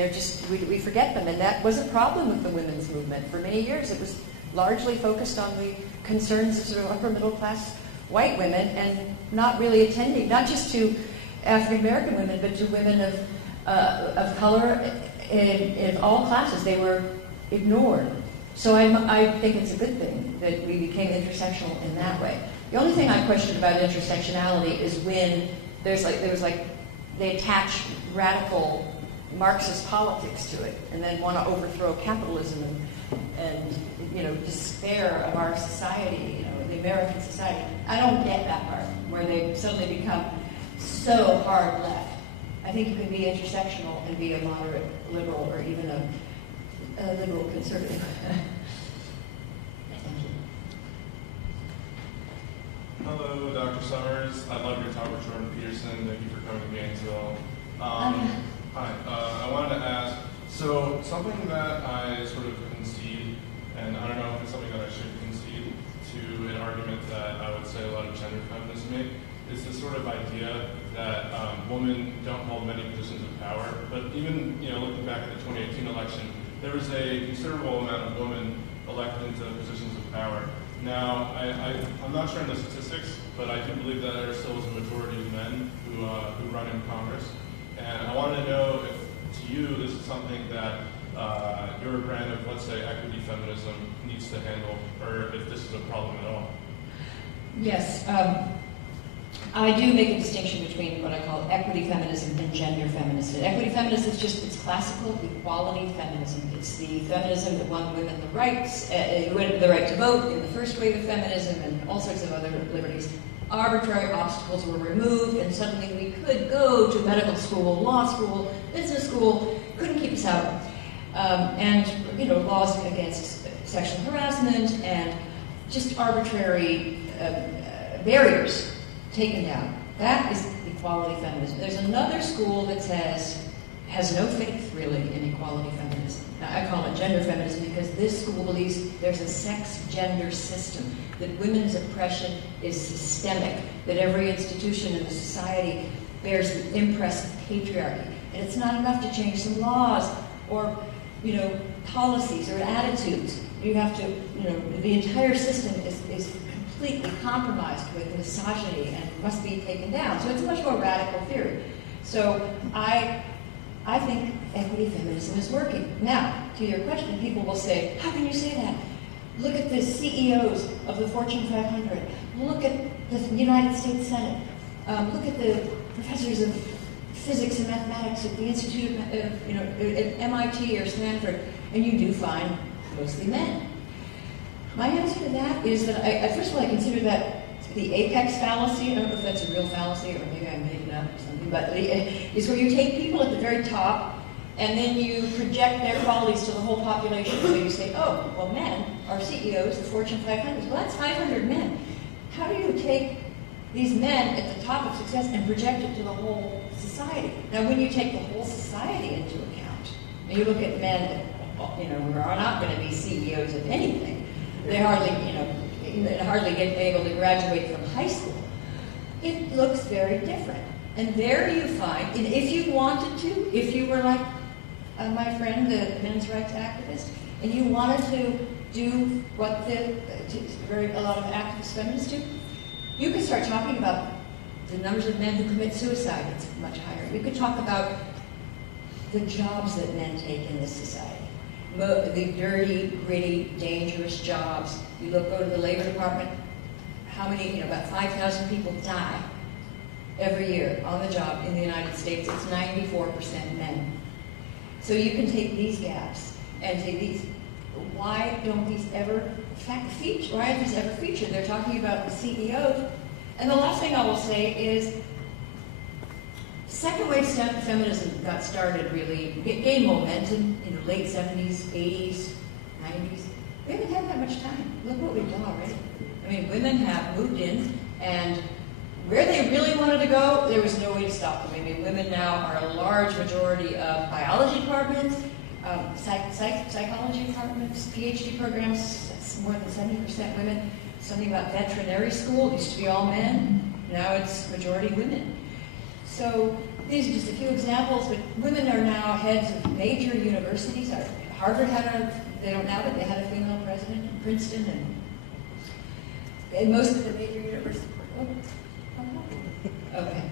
we forget them. And that was a problem with the women's movement. For many years, it was largely focused on the concerns of sort of upper middle class white women, and not really attending, not just to African American women, but to women of color in all classes. They were ignored. So I think it's a good thing that we became intersectional in that way. The only thing I question about intersectionality is when they attach radical Marxist politics to it, and then want to overthrow capitalism and despair of our society, the American society. I don't get that part, where they suddenly become so hard left. I think you can be intersectional and be a moderate liberal, or even a liberal conservative. Thank you. Hello, Dr. Sommers. I love your talk with Jordan Peterson. Thank you for coming to Gainesville. Hi. I wanted to ask, so something that I sort of concede, and I don't know if it's something that I should concede to an argument that I would say a lot of gender feminists make, is this sort of idea that women don't hold many positions of power. But even looking back at the 2018 election, there was a considerable amount of women elected into positions of power. Now, I'm not sure on the statistics, but I do believe that there still is a majority of men who run in Congress. And I wanted to know if, to you, this is something that your brand of, let's say, equity feminism needs to handle, or if this is a problem at all. Yes. I do make a distinction between what I call equity feminism and gender feminism. Equity feminism is it's classical equality feminism. It's the feminism that won women the rights, the right to vote in the first wave of feminism, and all sorts of other liberties. Arbitrary obstacles were removed, and suddenly we could go to medical school, law school, business school, couldn't keep us out. And laws against sexual harassment and just arbitrary barriers taken down. That is equality feminism. There's another school that has no faith really in equality feminism. Now, I call it gender feminism because this school believes there's a sex-gender system, that women's oppression is systemic, that every institution in the society bears the impress of patriarchy, And it's not enough to change some laws or, policies or attitudes. You have to, the entire system is completely compromised with misogyny and must be taken down. So it's a much more radical theory. So I think equity feminism is working. Now, to your question, people will say, how can you say that? Look at the CEOs of the Fortune 500. Look at the United States Senate. Look at the professors of physics and mathematics at the Institute of, at MIT or Stanford, and you do find mostly men. My answer to that is that, first of all, I consider that the apex fallacy. I don't know if that's a real fallacy or maybe I'm making it up or something, but it's where you take people at the very top and then you project their qualities to the whole population. So you say, oh, well, men are CEOs of Fortune 500. Well, that's 500 men. How do you take these men at the top of success and project it to the whole society? Now, when you take the whole society into account, and you look at men, who are not going to be CEOs of anything, they hardly get able to graduate from high school, it looks very different. And there you find, and if you wanted to, if you were like my friend, the men's rights activist, and you wanted to do what a lot of activist feminists do, you could start talking about the numbers of men who commit suicide. It's much higher. You could talk about the jobs that men take in this society. The dirty, gritty, dangerous jobs. You go to the Labor Department, how many, about 5,000 people die every year on the job in the United States. It's 94% men. So you can take these gaps and say these, why don't these ever feature? Why aren't these ever featured? They're talking about the CEOs. And the last thing I will say is, second wave feminism got started really, gained momentum in the late 70s, 80s, 90s. We haven't had that much time. Look what we've done already. I mean, women have moved in, and where they really wanted to go, there was no way to stop them. I mean, women now are a large majority of biology departments, psychology departments, PhD programs, that's more than 70% women. Something about veterinary school, it used to be all men, now it's majority women. So these are just a few examples, but women are now heads of major universities. Harvard they don't now, but they had a female president in Princeton, and most of the major universities. Okay.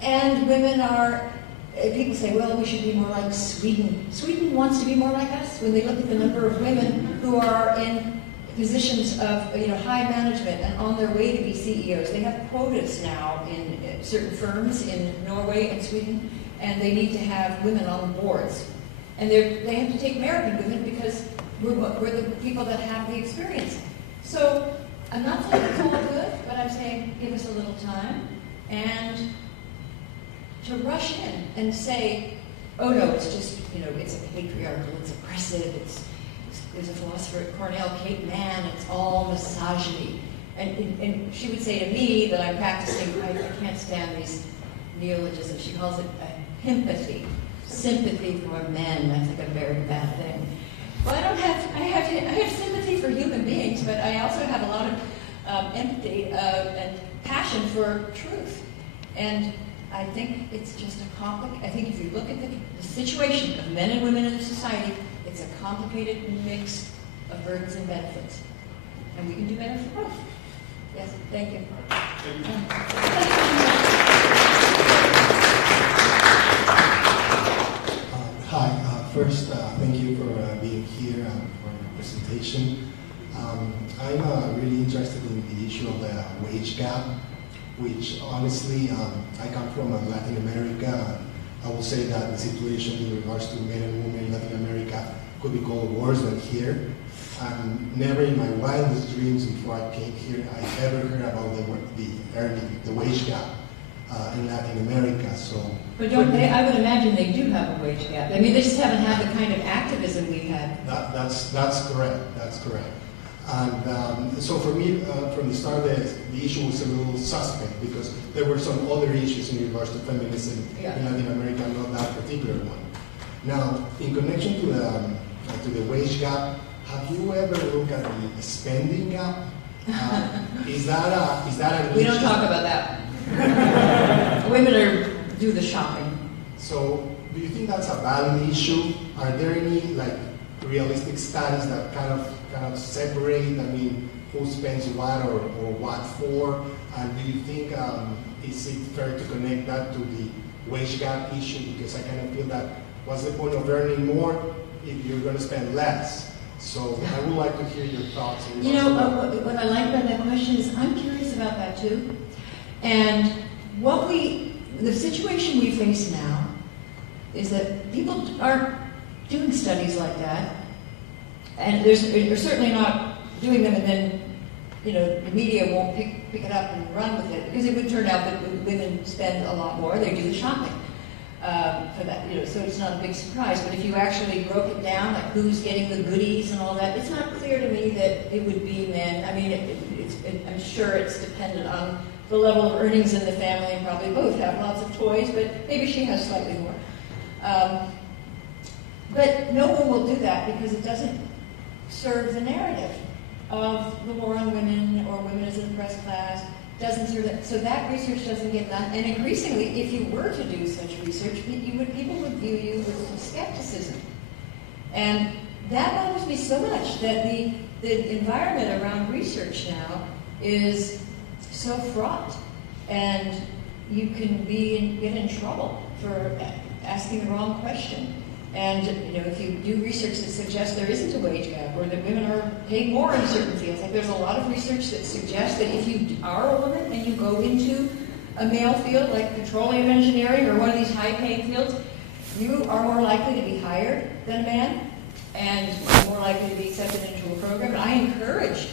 And women are, people say, well, we should be more like Sweden. Sweden wants to be more like us when they look at the number of women who are in positions of high management and on their way to be CEOs. They have quotas now in certain firms in Norway and Sweden, and they need to have women on the boards. And they have to take American women because we're the people that have the experience. So I'm not saying it's all good, but I'm saying give us a little time. And to rush in and say, oh no, it's just, it's a patriarchal, it's oppressive, there's a philosopher at Cornell, Kate Mann, it's all misogyny. And she would say to me that I'm practicing, I can't stand these neologisms. She calls it empathy, sympathy for men. That's like a very bad thing. Well, I have sympathy for human beings, but I also have a lot of empathy and passion for truth. And I think it's just I think if you look at the situation of men and women in society, it's a complicated mix of burdens and benefits. And we can do better for both. Yes, thank you. Hi, first, thank you for being here for your presentation. I'm really interested in the issue of the wage gap, which honestly, I come from Latin America. I will say that the situation in regards to men and women in Latin America could be called worse than here. Never in my wildest dreams before I came here, I ever heard about the wage gap in Latin America. So, but I would imagine they do have a wage gap. I mean, they just haven't had the kind of activism we've had. That's correct. That's correct. And so for me, from the start, the issue was a little suspect because there were some other issues in regards to feminism in Latin America, not that particular one. Now, in connection to the wage gap, have you ever looked at the spending gap? Is that an We issue? don't talk about that. Women do the shopping. So do you think that's a valid issue? Are there any like realistic studies that kind of separate, I mean, who spends what or what for? And do you think is it fair to connect that to the wage gap issue? Because I kind of feel that what's the point of earning more if you're going to spend less? So I would like to hear your thoughts. You know, what I like about that question is I'm curious about that too. And the situation we face now is that people aren't doing studies like that, and they're certainly not doing them, and then the media won't pick it up and run with it, because it would turn out that women spend a lot more. They do the shopping for that, so it's not a big surprise. But if you actually broke it down, like who's getting the goodies and all that, it's not clear to me that it would be men. I mean, I'm sure it's dependent on the level of earnings in the family, and probably both have lots of toys, but maybe she has slightly more. But no one will do that because it doesn't serve the narrative of the war on women or women as an oppressed class. Doesn't serve that. So that research doesn't get done. And increasingly, if you were to do such research, people would view you with some skepticism. And that bothers me so much that the environment around research now is so fraught, and you can get in trouble for asking the wrong question. And if you do research that suggests there isn't a wage gap, or that women are paid more in certain fields, like there's a lot of research that suggests that if you are a woman and you go into a male field like petroleum engineering or one of these high-paying fields, you are more likely to be hired than a man, and more likely to be accepted into a program. And I encourage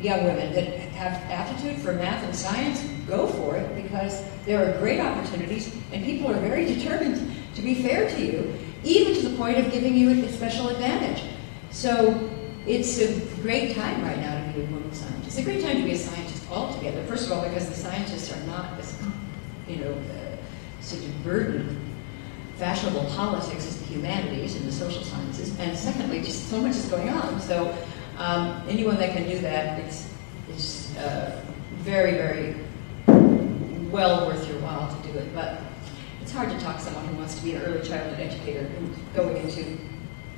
young women that have aptitude for math and science, go for it, because there are great opportunities, and people are very determined to be fair to you, even to the point of giving you a special advantage. So it's a great time right now to be a woman scientist. It's a great time to be a scientist altogether. First of all, because the scientists are not as, such a burden fashionable politics as the humanities and the social sciences. And secondly, just so much is going on. So anyone that can do that, it's very, very well worth your while to do it. But it's hard to talk to someone who wants to be an early childhood educator who's going into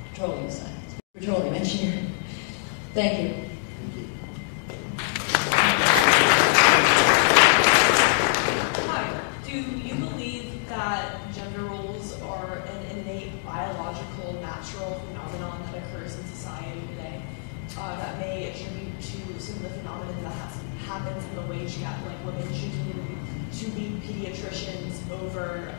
petroleum science, petroleum engineering. Thank you. Hi. Do you believe that gender roles are an innate, biological, natural phenomenon that occurs in society today that may attribute to some of the phenomena that happens in the wage gap, like women choosing to be pediatricians over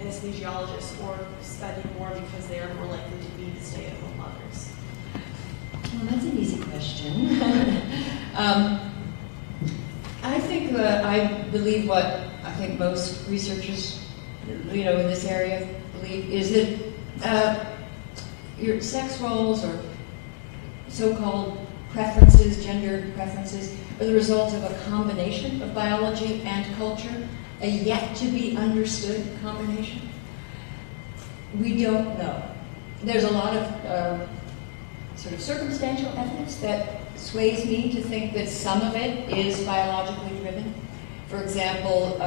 anesthesiologists, or spending more because they are more likely to be stay-at-home mothers? Well, that's an easy question. I think I believe what I think most researchers, in this area believe is that your sex roles or so-called preferences, gender preferences, are the result of a combination of biology and culture, a yet-to-be-understood combination. We don't know. There's a lot of sort of circumstantial evidence that sways me to think that some of it is biologically driven. For example,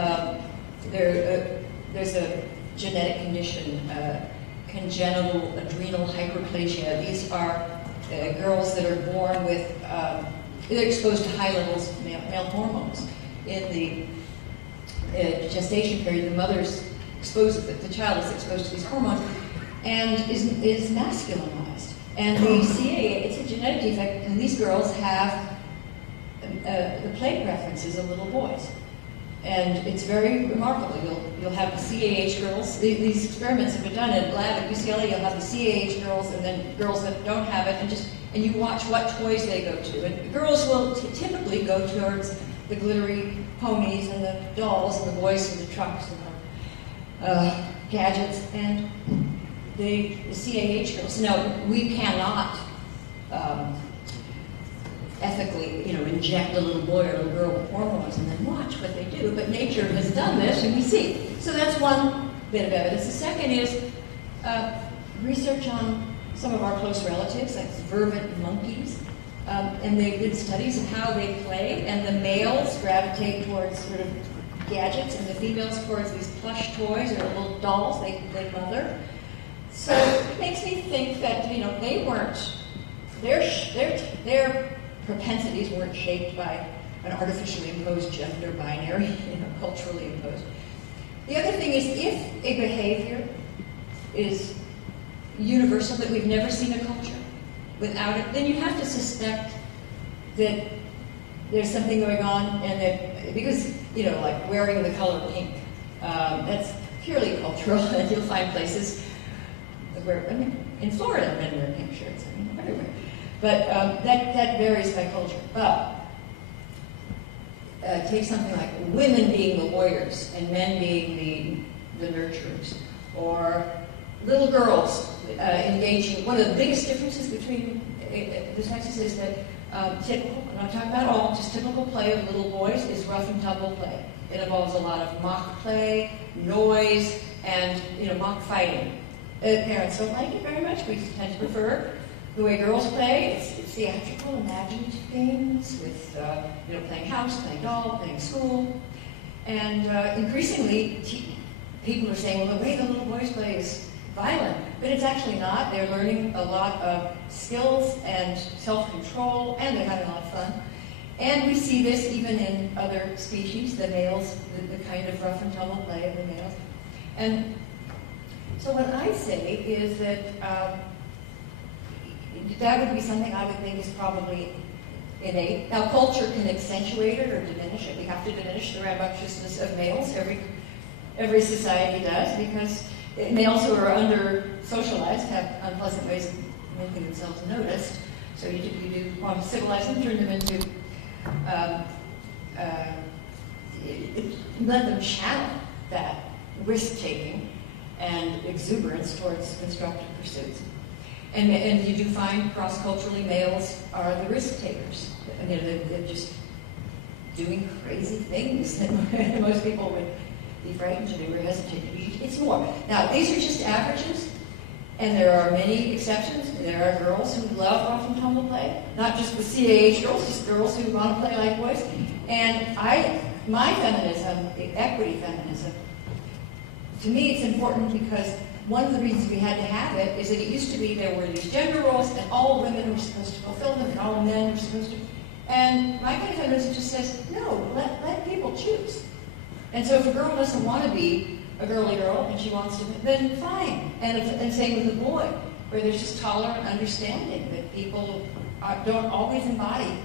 there's a genetic condition, congenital adrenal hyperplasia. These are girls that are born with, they're exposed to high levels of male hormones. In the gestation period, the mother's exposed, the child is exposed to these hormones and is masculinized. And the CAA, it's a genetic defect, and these girls have the play preferences of little boys. And it's very remarkable. You'll have the CAH girls. These experiments have been done in a lab at UCLA. You'll have the CAH girls and then girls that don't have it, and you watch what toys they go to. And girls will typically go towards the glittery ponies and the dolls, and the boys to the trucks and the gadgets. And the CAH girls. Now, we cannot ethically, inject a little boy or a little girl with hormones and then watch what they do, but nature has done this, and we see. So that's one bit of evidence. The second is research on some of our close relatives, like vervet monkeys, and they did studies of how they play, and the males gravitate towards sort of gadgets, and the females towards these plush toys or little dolls they mother. So it makes me think that, you know, they weren't, their propensities weren't shaped by an artificially imposed gender binary, you know, culturally imposed. The other thing is, if a behavior is universal, that we've never seen a culture without it, then you have to suspect that there's something going on, and that, because, you know, like wearing the color pink, that's purely cultural, and you'll find places where, I mean, in Florida, men wear pink shirts, I mean, everywhere. But that varies by culture. But take something like women being the warriors and men being the nurturers, or little girls engaging. One of the biggest differences between the sexes is that typical, I'm not talking about all, just typical play of little boys is rough and tumble play. It involves a lot of mock play, noise, and, you know, mock fighting. Parents don't like it very much. We tend to prefer the way girls play. It's theatrical, imaginative games with, you know, playing house, playing doll, playing school. And increasingly, people are saying, well, the way the little boys play is violent. But it's actually not. They're learning a lot of skills and self-control, and they're having a lot of fun. And we see this even in other species, the males, the kind of rough and tumble play of the males. And so what I say is that that would be something I would think is probably innate. Now, culture can accentuate it or diminish it. We have to diminish the rambunctiousness of males. Every society does, because males who are under-socialized have unpleasant ways of making themselves noticed. So you do want to civilize them, turn them into, let them channel that risk-taking and exuberance towards constructive pursuits. And you do find cross-culturally males are the risk-takers. I mean, they're just doing crazy things that most people would be frightened to do or hesitate to do. It's more. Now, these are just averages, and there are many exceptions. There are girls who love rough and tumble play, not just the CAH girls, just girls who want to play like boys. And my feminism, the equity feminism, to me it's important because one of the reasons we had to have it is that it used to be there were these gender roles and all women were supposed to fulfill them and all men were supposed to. And my kind of feminism just says, no, let people choose. And so if a girl doesn't want to be a girly girl and she wants to, then fine. And same with a boy, where there's just tolerant understanding that people don't always embody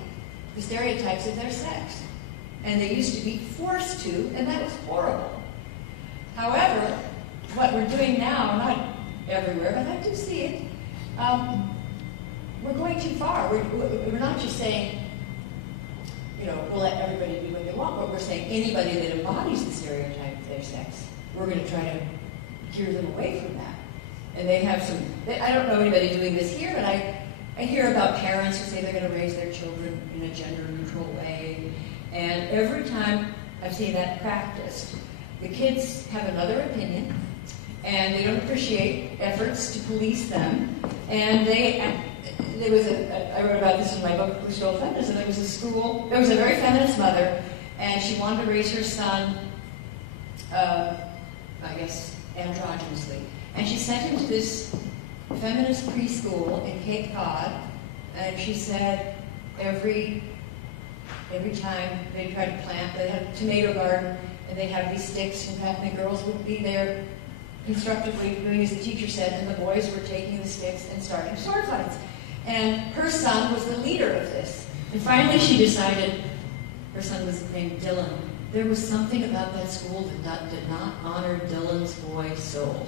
the stereotypes of their sex. And they used to be forced to, and that was horrible. However, what we're doing now, not everywhere, but I do see it, we're going too far. We're not just saying, you know, we'll let everybody do what they want, but we're saying anybody that embodies the stereotype of their sex, we're going to try to gear them away from that. And they have some, I don't know anybody doing this here, but I hear about parents who say they're going to raise their children in a gender-neutral way. And every time I've seen that practiced, the kids have another opinion, and they don't appreciate efforts to police them. And there was I wrote about this in my book, Who Stole Feminism. There was a school, there was a very feminist mother, and she wanted to raise her son, I guess, androgynously. And she sent him to this feminist preschool in Cape Cod, and she said every time they tried to plant, they had a tomato garden, and they'd have these sticks, and the girls would be there constructively doing as the teacher said, and the boys were taking the sticks and starting sword fights. And her son was the leader of this. And finally she decided, her son was named Dylan, there was something about that school that did not honor Dylan's boy soul.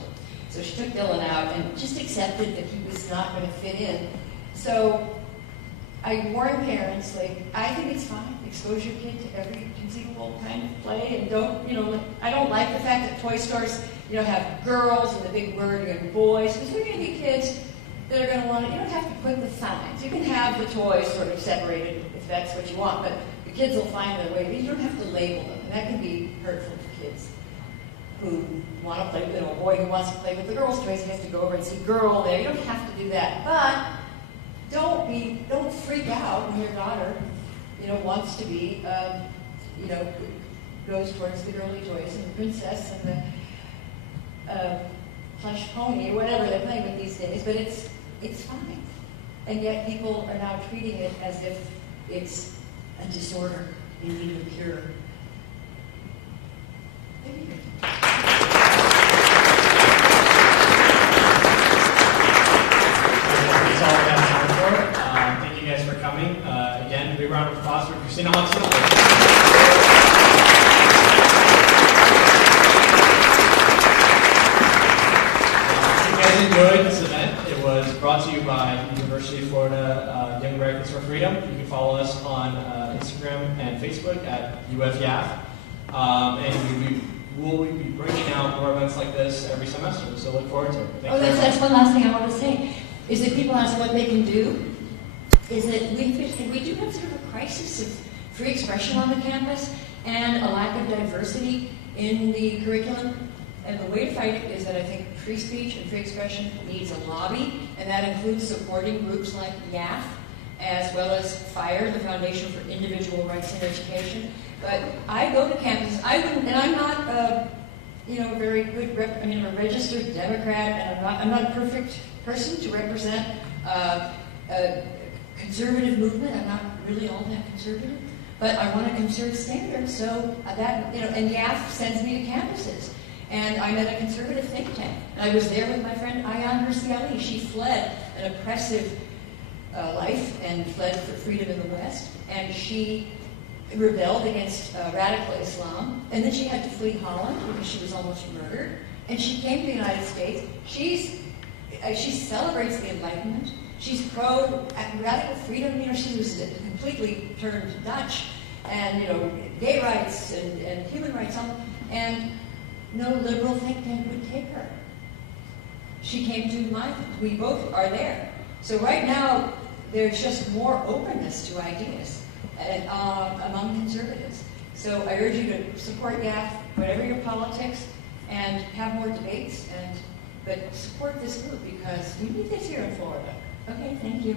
So she took Dylan out and just accepted that he was not going to fit in. So I warn parents, like, I think it's fine, expose your kid to every conceivable kind of play, and don't, you know, I don't like the fact that toy stores, you know, have girls and the big word and boys, because we're going to be kids that are going to want to, you don't have to put the signs. You can have the toys sort of separated if that's what you want, but the kids will find their way. You don't have to label them, and that can be hurtful to kids who want to play, you know, a boy who wants to play with the girls' toys, he has to go over and see girl there. You don't have to do that, but don't freak out when your daughter, you know, wants to be, you know, goes towards the girly toys and the princess and the plush pony, or whatever they're playing with these days, but it's fine. And yet people are now treating it as if it's a disorder in need of a cure. That's all we have time for. Thank you guys for coming. Again, big round of applause for Cristina Hoff Sommers. Enjoyed this event. It was brought to you by University of Florida Young Americans for Freedom. You can follow us on Instagram and Facebook at UF-YAF. And we'll be bringing out more events like this every semester, so look forward to it. That's one last thing I want to say, is that people ask what they can do, is that we do have sort of a crisis of free expression on the campus and a lack of diversity in the curriculum. And the way to fight it is that I think free speech and free expression needs a lobby, and that includes supporting groups like YAF, as well as FIRE, the Foundation for Individual Rights in Education. But I go to campuses, and I'm not a very good I'm a registered Democrat, and I'm not a perfect person to represent a conservative movement. I'm not really all that conservative, but I want to conserve standards, so that, and YAF sends me to campuses. And I'm at a conservative think tank. And I was there with my friend Ayaan Hirsi Ali. She fled an oppressive life and fled for freedom in the West. And she rebelled against radical Islam. And then she had to flee Holland because she was almost murdered. And she came to the United States. She celebrates the Enlightenment. She's pro radical freedom. She was completely turned Dutch. And, gay rights and human rights. And no liberal think tank would take her. She came to mine. We both are there. So right now, there's just more openness to ideas among conservatives. So I urge you to support YAF, whatever your politics, and have more debates, but support this group because we need this here in Florida. Okay, thank you.